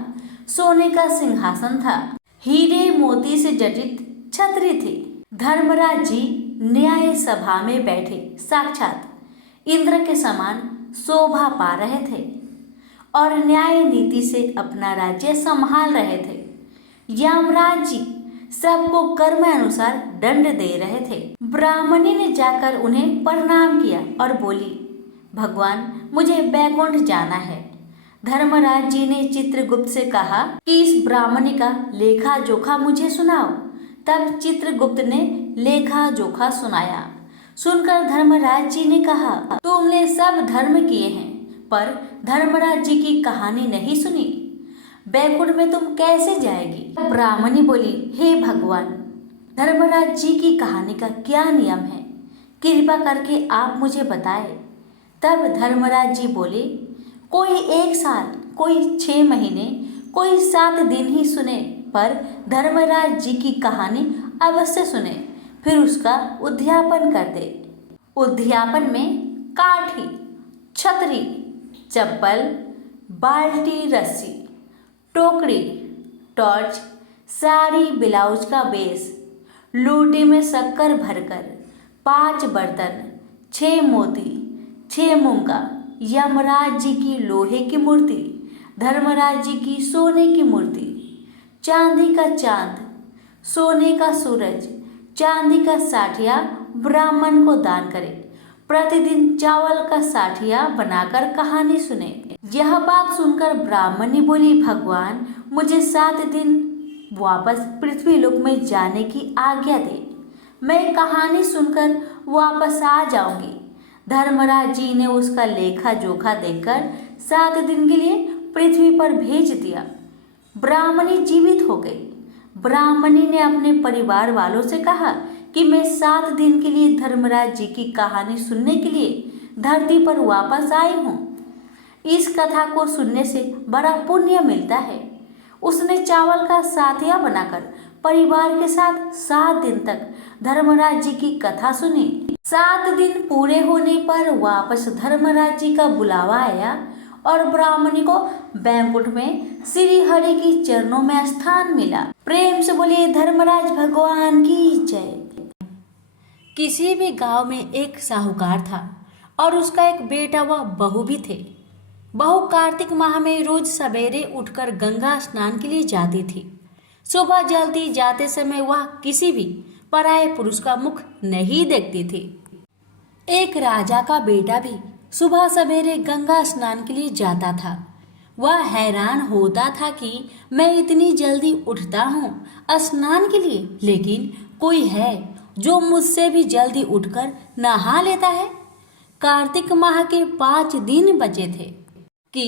सोने का सिंहासन था, हीरे मोती से जटित छतरी थी। धर्मराज जी न्याय सभा में बैठे साक्षात इंद्र के समान शोभा पा रहे थे और न्याय नीति से अपना राज्य संभाल रहे थे। यमराज जी सबको कर्म अनुसार दंड दे रहे थे। ब्राह्मणी ने जाकर उन्हें प्रणाम किया और बोली, भगवान, मुझे बैकुंठ जाना है। धर्मराज जी ने चित्रगुप्त से कहा कि इस ब्राह्मणी का लेखा जोखा मुझे सुनाओ। तब चित्रगुप्त ने लेखा जोखा सुनाया। सुनकर धर्मराज जी ने कहा, तुमने सब धर्म किए हैं पर धर्मराज जी की कहानी नहीं सुनी। बैकुंठ में तुम कैसे जाएगी? ब्राह्मणी बोली, हे भगवान, धर्मराज जी की कहानी का क्या नियम है? कृपा करके आप मुझे बताए। तब धर्मराज जी बोले, कोई 1 साल, कोई 6 महीने, कोई 7 दिन ही सुने, पर धर्मराज जी की कहानी अवश्य सुने, फिर उसका उद्यापन कर दे। उद्यापन में काठी, छतरी, चप्पल, बाल्टी, रस्सी, टोकरी, टॉर्च, साड़ी, ब्लाउज का बेस, लोटे में शक्कर भरकर, 5 बर्तन, 6 मोती, 6 मूंगा, यमराज जी की लोहे की मूर्ति, धर्मराज जी की सोने की मूर्ति, चांदी का चांद, सोने का सूरज, चांदी का साठिया ब्राह्मण को दान करे। प्रतिदिन चावल का साठिया बनाकर कहानी सुने। यह बात सुनकर ब्राह्मणी बोली, भगवान, मुझे 7 दिन वापस पृथ्वी लोक में जाने की आज्ञा दे। मैं कहानी सुनकर वापस आ जाऊंगी। धर्मराज जी ने उसका लेखा जोखा देकर 7 दिन के लिए पृथ्वी पर भेज दिया। ब्राह्मणी जीवित हो गई। ब्राह्मणी ने अपने परिवार वालों से कहा कि मैं 7 दिन के लिए धर्मराज जी की कहानी सुनने के लिए धरती पर वापस आई हूँ। इस कथा को सुनने से बड़ा पुण्य मिलता है। उसने चावल का साथिया बनाकर परिवार के साथ 7 दिन तक धर्मराज जी की कथा सुनी। 7 दिन पूरे होने पर वापस धर्मराज जी का बुलावा आया और ब्राह्मणी को बैकुंठ में श्री हरि की चरणों में स्थान मिला। प्रेम से बोलिए धर्मराज भगवान की जय। किसी भी गांव में एक साहूकार था और उसका एक बेटा व बहू भी थे। बहू कार्तिक माह में रोज सवेरे उठकर गंगा स्नान के लिए जाती थी। सुबह जल्दी जाते समय वह किसी भी पराये पुरुष का मुख नहीं देखती थी। एक राजा का बेटा भी सुबह सवेरे गंगा स्नान के लिए जाता था। वह हैरान होता था कि मैं इतनी जल्दी उठता हूँ स्नान के लिए, लेकिन कोई है जो मुझसे भी जल्दी उठकर नहा लेता है। कार्तिक माह के 5 दिन बचे थे कि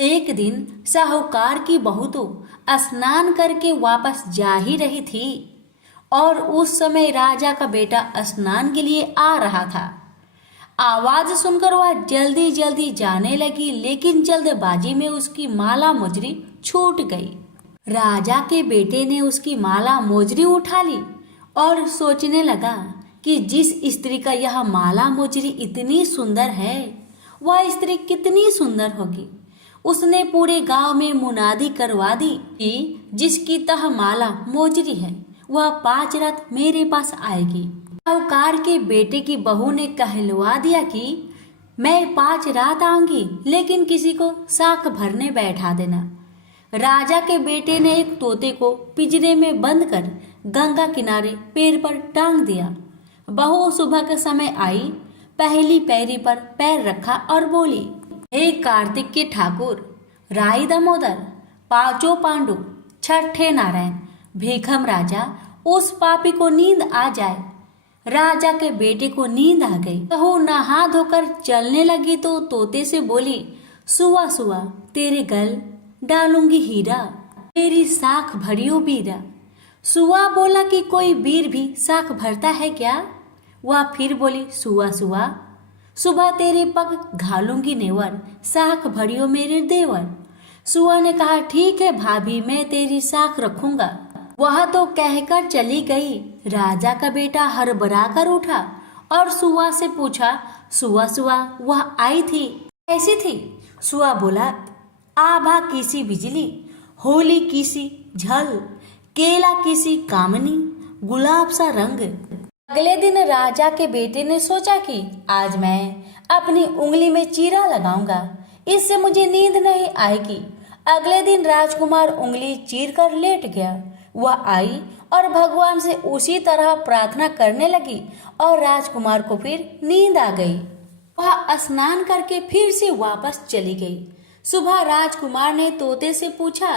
एक दिन साहूकार की बहू तो स्नान करके वापस जा ही रही थी और उस समय राजा का बेटा स्नान के लिए आ रहा था। आवाज सुनकर वह जल्दी जल्दी जाने लगी, लेकिन जल्दबाजी में उसकी माला मोजरी छूट गई। राजा के बेटे ने उसकी माला मोजरी उठा ली और सोचने लगा कि जिस स्त्री का यह माला मोजरी इतनी सुंदर है, वह स्त्री कितनी सुंदर होगी। उसने पूरे गांव में मुनादी करवा दी कि जिसकी तह माला मोजरी है वह 5 रात मेरे पास आएगी। साहूकार के बेटे की बहू ने कहलवा दिया कि मैं 5 रात आऊंगी, लेकिन किसी को साक भरने बैठा देना। राजा के बेटे ने एक तोते को पिंजरे में बंद कर गंगा किनारे पेड़ पर टांग दिया। बहू सुबह के समय आई, पहली पैरी पर पैर रखा और बोली, हे कार्तिक के ठाकुर, राई दामोदर, 5 पांडु, 6ठे नारायण, भीखम राजा, उस पापी को नींद आ जाए। राजा के बेटे को नींद आ गई। बहू नहा धोकर चलने लगी तो तोते से बोली, सुआ सुआ तेरे गल डालूंगी हीरा, तेरी साख भरियो बीरा। सुआ बोला कि कोई बीर भी साख भरता है क्या? वह फिर बोली, सुआ सुआ सुबह तेरे पग घालूंगी नेवर, साख भरियो मेरे देवर। सुआ ने कहा, ठीक है भाभी, मैं तेरी साख रखूंगा। वह तो कहकर चली गई। राजा का बेटा हड़बड़ा कर उठा और सुआ से पूछा, सुआ सुआ वह आई थी, कैसी थी? सुआ बोला, आभा किसी बिजली, होली किसी झल, केला किसी कामनी, गुलाब सा रंग। अगले दिन राजा के बेटे ने सोचा कि आज मैं अपनी उंगली में चीरा लगाऊंगा, इससे मुझे नींद नहीं आएगी। अगले दिन राजकुमार उंगली चीर कर लेट गया। वह आई और भगवान से उसी तरह प्रार्थना करने लगी और राजकुमार को फिर नींद आ गई। वह स्नान करके फिर से वापस चली गई। सुबह राजकुमार ने तोते से पूछा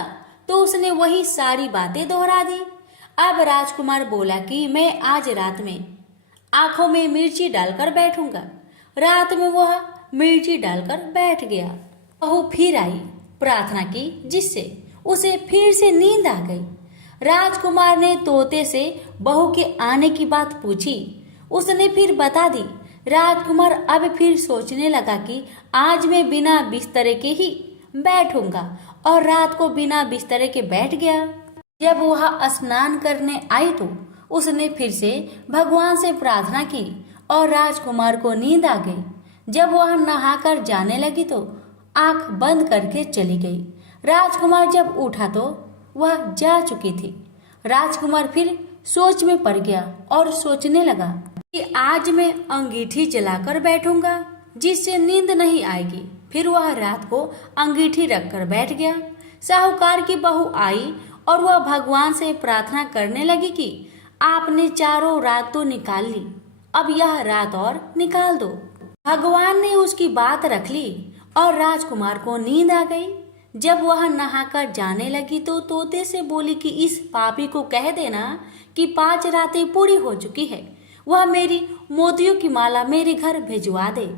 तो उसने वही सारी बातें दोहरा दी। अब राजकुमार बोला कि मैं आज रात में आंखों में मिर्ची डालकर बैठूंगा। रात में वह मिर्ची डालकर बैठ गया। बहू फिर आई, प्रार्थना की, जिससे उसे फिर से नींद आ गई। राजकुमार ने तोते से बहू के आने की बात पूछी। उसने फिर बता दी। राजकुमार अब फिर सोचने लगा कि आज मैं बिना बिस्तरे के ही बैठूंगा और रात को बिना बिस्तरे के बैठ गया। जब वह स्नान करने आई तो उसने फिर से भगवान से प्रार्थना की और राजकुमार को नींद आ गई। जब वह नहाकर जाने लगी तो आंख बंद करके चली गई। राजकुमार जब उठा तो वह जा चुकी थी। राजकुमार फिर सोच में पड़ गया और सोचने लगा कि आज मैं अंगीठी जलाकर बैठूंगा, जिससे नींद नहीं आएगी। फिर वह रात को अंगीठी रखकर बैठ गया। साहूकार की बहू आई और वह भगवान से प्रार्थना करने लगी कि आपने चारों रात तो निकाल ली, अब यह रात और निकाल दो। भगवान ने उसकी बात रख ली और राजकुमार को नींद आ गई। जब वह नहाकर जाने लगी तो तोते से बोली कि इस पापी को कह देना कि 5 रातें पूरी हो चुकी है, वह मेरी मोतियों की माला मेरे घर भिजवा दे।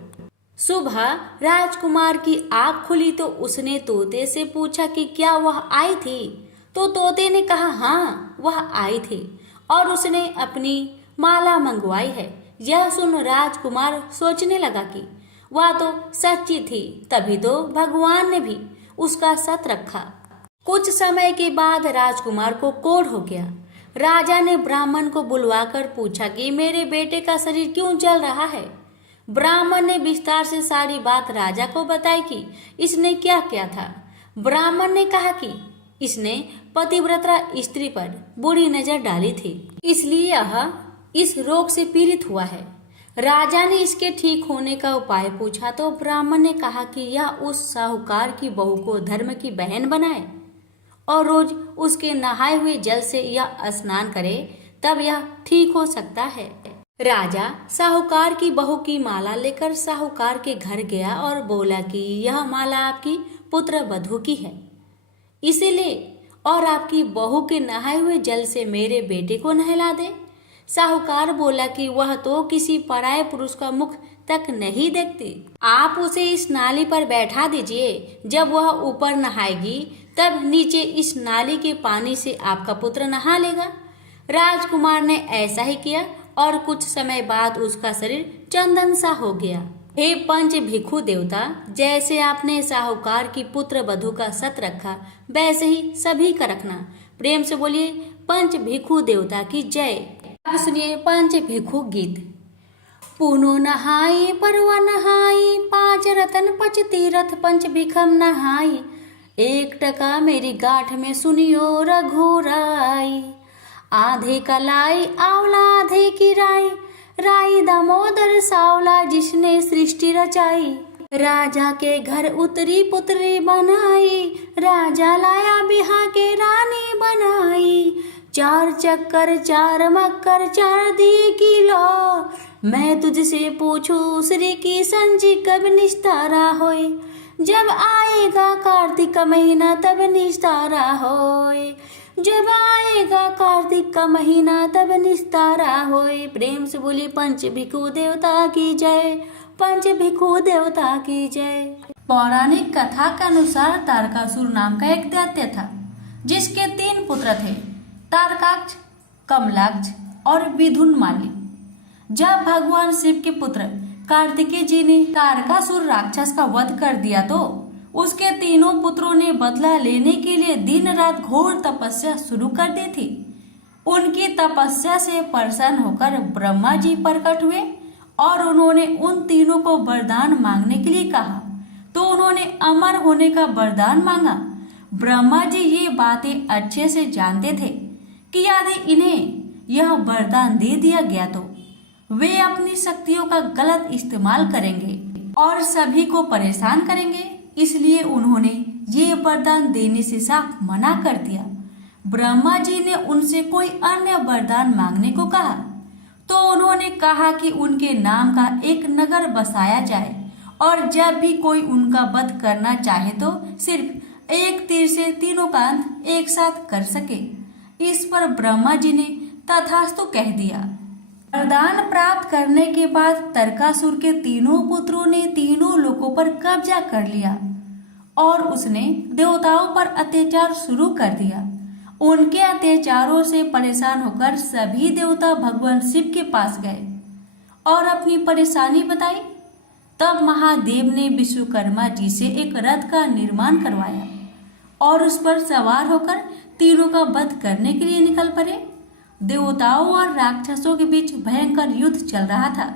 सुबह राजकुमार की आँख खुली तो उसने तोते से पूछा कि क्या वह आई थी? तो तोते ने कहा, हाँ वह आई थी और उसने अपनी माला मंगवाई है। यह सुन राजकुमार सोचने लगा कि वह तो सच्ची थी, तभी तो भगवान ने भी उसका सत रखा। कुछ समय के बाद राजकुमार को कोढ़ हो गया। राजा ने ब्राह्मण को बुलवाकर पूछा कि मेरे बेटे का शरीर क्यों जल रहा है। ब्राह्मण ने विस्तार से सारी बात राजा को बताई कि इसने क्या किया था। ब्राह्मण ने कहा कि इसने पतिव्रता स्त्री पर बुरी नजर डाली थी, इसलिए यह इस रोग से पीड़ित हुआ है। राजा ने इसके ठीक होने का उपाय पूछा तो ब्राह्मण ने कहा कि यह उस साहूकार की बहू को धर्म की बहन बनाए और रोज उसके नहाए हुए जल से यह स्नान करे, तब यह ठीक हो सकता है। राजा साहूकार की बहू की माला लेकर साहूकार के घर गया और बोला कि यह माला आपकी पुत्र वधू की है, इसे ले और आपकी बहू के नहाए हुए जल से मेरे बेटे को नहला दे। साहूकार बोला कि वह तो किसी पराये पुरुष का मुख तक नहीं देखती, आप उसे इस नाली पर बैठा दीजिए। जब वह ऊपर नहाएगी तब नीचे इस नाली के पानी से आपका पुत्र नहा लेगा। राजकुमार ने ऐसा ही किया और कुछ समय बाद उसका शरीर चंदन सा हो गया। हे पंच भिक्षु देवता, जैसे आपने साहूकार की पुत्र वधू का सत रखा, वैसे ही सभी का रखना। प्रेम से बोलिए पंच भिक्षु देवता की जय। अब सुनिए पंच भिक्षु गीत। पुनो नहाई परवा नहाई, 5 रतन 5 तीरथ पंच भिखम नहाई, 1 टका मेरी गांठ में सुनियो रघुराई। आधे कलाई आंवला आधे की राई, राई दामोदर सावला जिसने सृष्टि रचाई। राजा के घर उतरी पुत्री बनाई, राजा लाया बिहा के रानी बनाई। 4 चक्कर 4 मक्कर 4 दिए किलो, मैं तुझसे पूछूं श्री की संजी कब निस्तारा होए। जब आएगा कार्तिक का महीना तब निस्तारा होए, जब आएगा कार्तिक का महीना तब निस्तारा होए। प्रेम से बोली पंच भिक्षु देवता की जय, पंच भिक्षु देवता की जय। पौराणिक कथा के अनुसार तारकासुर नाम का एक दैत्य था, जिसके 3 पुत्र थे, तारकाक्ष, कमलाक्ष और विधुनमाली। जब भगवान शिव के पुत्र कार्तिकेय जी ने तारकासुर राक्षस का वध कर दिया तो उसके तीनों पुत्रों ने बदला लेने के लिए दिन रात घोर तपस्या शुरू कर दी थी। उनकी तपस्या से प्रसन्न होकर ब्रह्मा जी प्रकट हुए और उन्होंने उन तीनों को वरदान मांगने के लिए कहा, तो उन्होंने अमर होने का वरदान मांगा। ब्रह्मा जी ये बातें अच्छे से जानते थे कि यदि इन्हें यह वरदान दे दिया गया तो वे अपनी शक्तियों का गलत इस्तेमाल करेंगे और सभी को परेशान करेंगे, इसलिए उन्होंने ये वरदान देने से साफ मना कर दिया। ब्रह्मा जी ने उनसे कोई अन्य वरदान मांगने को कहा, तो उन्होंने कहा कि उनके नाम का एक नगर बसाया जाए और जब भी कोई उनका वध करना चाहे तो सिर्फ एक तीर से तीनों का अंत एक साथ कर सके। इस पर ब्रह्मा जी ने तथास्तु कह दिया। वरदान प्राप्त करने के बाद तारकासुर के तीनों पुत्रों ने तीनों लोकों पर कब्जा कर लिया और उसने देवताओं पर अत्याचार शुरू कर दिया। उनके अत्याचारों से परेशान होकर सभी देवता भगवान शिव के पास गए और अपनी परेशानी बताई। तब महादेव ने विश्वकर्मा जी से एक रथ का निर्माण करवाया और उस पर सवार होकर तीनों का वध करने के लिए निकल पड़े। देवताओं और राक्षसों के बीच भयंकर युद्ध चल रहा था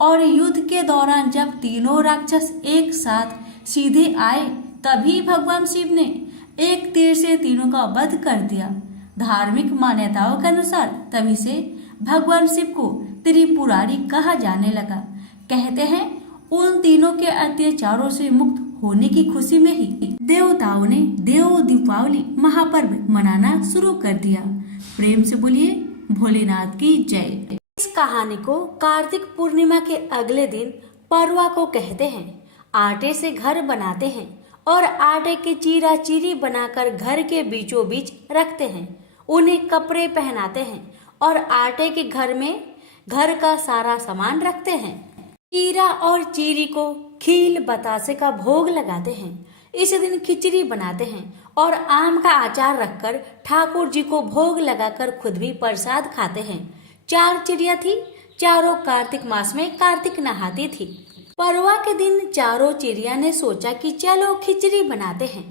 और युद्ध के दौरान जब तीनों राक्षस एक साथ सीधे आए तभी भगवान शिव ने एक तीर से तीनों का वध कर दिया। धार्मिक मान्यताओं के अनुसार तभी से भगवान शिव को त्रिपुरारी कहा जाने लगा। कहते हैं उन तीनों के अत्याचारों से मुक्त होने की खुशी में ही देवताओं ने देव दीपावली महापर्व मनाना शुरू कर दिया। प्रेम से बोलिए भोलेनाथ की जय। इस कहानी को कार्तिक पूर्णिमा के अगले दिन परवा को कहते हैं। आटे से घर बनाते हैं और आटे के चीरा चीरी बनाकर घर के बीचों बीच रखते हैं। उन्हें कपड़े पहनाते हैं और आटे के घर में घर का सारा सामान रखते हैं। चीरा और चीरी को खील बतासे का भोग लगाते हैं। इस दिन खिचड़ी बनाते हैं और आम का अचार रखकर ठाकुर जी को भोग लगाकर खुद भी प्रसाद खाते हैं। 4 चिड़िया थी, चारों कार्तिक मास में कार्तिक नहाती थी। परवा के दिन चारों चिड़िया ने सोचा कि चलो खिचड़ी बनाते हैं।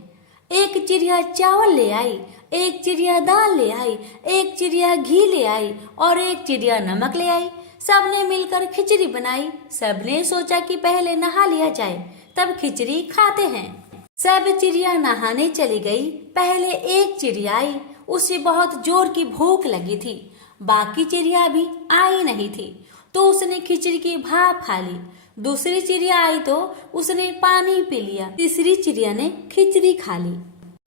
एक चिड़िया चावल ले आई, एक चिड़िया दाल ले आई, एक चिड़िया घी ले आई और एक चिड़िया नमक ले आई। सबने मिलकर खिचड़ी बनाई। सबने सोचा कि पहले नहा लिया जाए तब खिचड़ी खाते हैं। सब चिड़िया नहाने चली गई। पहले एक चिड़िया आई, उसे बहुत जोर की भूख लगी थी। बाकी चिड़िया अभी आई नहीं थी तो उसने खिचड़ी की भाप खा ली। दूसरी चिड़िया आई तो उसने पानी पी लिया। तीसरी चिड़िया ने खिचड़ी खा ली।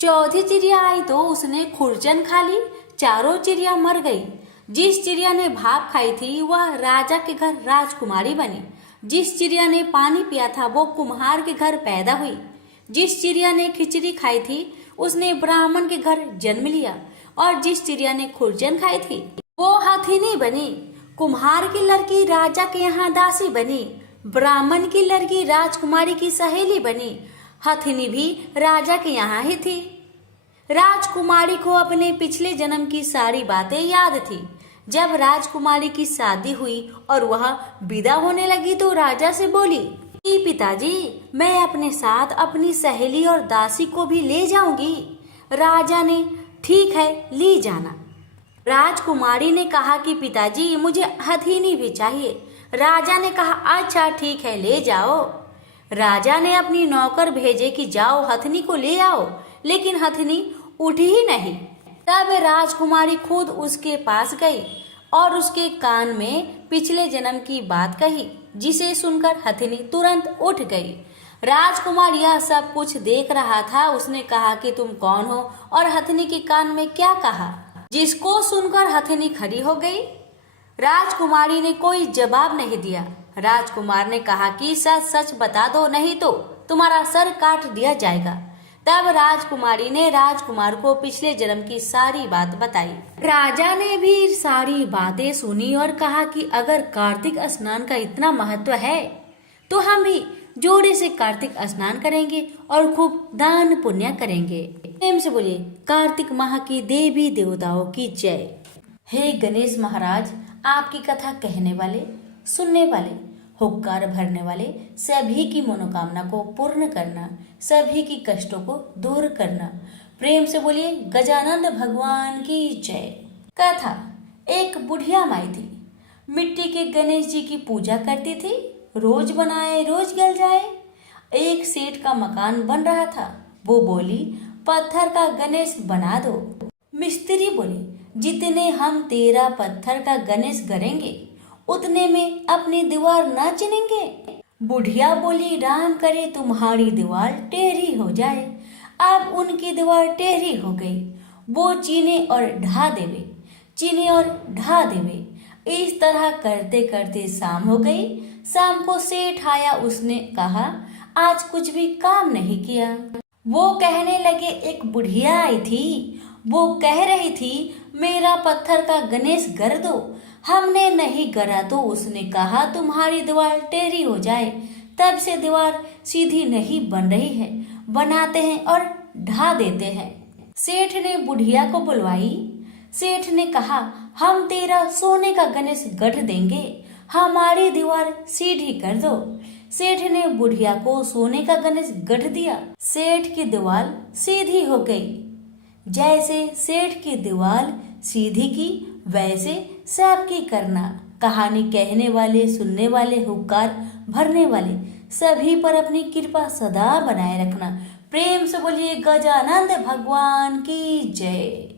चौथी चिड़िया आई तो उसने खुरचन खा ली। चारों चिड़िया मर गई। जिस चिड़िया ने भाप खाई थी वह राजा के घर राजकुमारी बनी। जिस चिड़िया ने पानी पिया था वो कुम्हार के घर पैदा हुई। जिस चिड़िया ने खिचड़ी खाई थी उसने ब्राह्मण के घर जन्म लिया और जिस चिड़िया ने खुरचन खाई थी वो हथिनी बनी। कुम्हार की लड़की राजा के यहाँ दासी बनी। ब्राह्मण की लड़की राजकुमारी की सहेली बनी। हथिनी भी राजा के यहाँ ही थी। राजकुमारी को अपने पिछले जन्म की सारी बातें याद थी। जब राजकुमारी की शादी हुई और वह विदा होने लगी तो राजा से बोली कि पिताजी, मैं अपने साथ अपनी सहेली और दासी को भी ले जाऊंगी। राजा ने ठीक है, ले जाना। राजकुमारी ने कहा कि पिताजी, मुझे हथिनी भी चाहिए। राजा ने कहा अच्छा ठीक है, ले जाओ। राजा ने अपनी नौकर भेजे कि जाओ हथिनी को ले आओ, लेकिन हथिनी उठी ही नहीं। तब राजकुमारी खुद उसके पास गई और उसके कान में पिछले जन्म की बात कही, जिसे सुनकर हथिनी तुरंत उठ गई। राजकुमार यह सब कुछ देख रहा था। उसने कहा कि तुम कौन हो और हथिनी के कान में क्या कहा, जिसको सुनकर हथिनी खड़ी हो गई। राजकुमारी ने कोई जवाब नहीं दिया। राजकुमार ने कहा कि सच सच बता दो, नहीं तो तुम्हारा सर काट दिया जाएगा। तब राजकुमारी ने राजकुमार को पिछले जन्म की सारी बात बताई। राजा ने भी सारी बातें सुनी और कहा कि अगर कार्तिक स्नान का इतना महत्व है तो हम भी जोड़े से कार्तिक स्नान करेंगे और खूब दान पुण्य करेंगे। प्रेम से बोलिए कार्तिक माह की देवी देवताओं की जय। हे गणेश महाराज, आपकी कथा कहने वाले, सुनने वाले हुक्कार भरने वाले, सभी की मनोकामना को पूर्ण करना, सभी की कष्टों को दूर करना। प्रेम से बोलिए गजानंद भगवान की जय। कथा। एक बुढ़िया माई थी, मिट्टी के गणेश जी की पूजा करती थी। रोज बनाए रोज गल जाए। एक सेठ का मकान बन रहा था। वो बोली, पत्थर का गणेश बना दो। मिस्त्री बोले, जितने हम तेरा पत्थर का गणेश करेंगे उतने में अपनी दीवार ना चिनेंगे। बुढ़िया बोली, राम करे तुम्हारी दीवार टेढ़ी हो जाए। अब उनकी दीवार टेढ़ी हो गई। वो चीने और ढा देवे, चीने और ढा देवे। इस तरह करते करते शाम हो गई। शाम को सेठ आया। उसने कहा, आज कुछ भी काम नहीं किया। वो कहने लगे, एक बुढ़िया आई थी। वो कह रही थी, मेरा पत्थर का गणेश गर दो। हमने नहीं गरा तो उसने कहा तुम्हारी दीवार टेढ़ी हो जाए। तब से दीवार सीधी नहीं बन रही है। बनाते हैं और ढा देते हैं। सेठ ने बुढ़िया को बुलवाई। सेठ ने कहा, हम तेरा सोने का गणेश गढ़ देंगे, हमारी दीवार सीधी कर दो। सेठ ने बुढ़िया को सोने का गणेश गढ़ दिया। सेठ की दीवार सीधी हो गई। जैसे सेठ की दीवार सीधी की, वैसे सबकी करना। कहानी कहने वाले, सुनने वाले, हुक्कार भरने वाले सभी पर अपनी कृपा सदा बनाए रखना। प्रेम से बोलिए गजानंद भगवान की जय।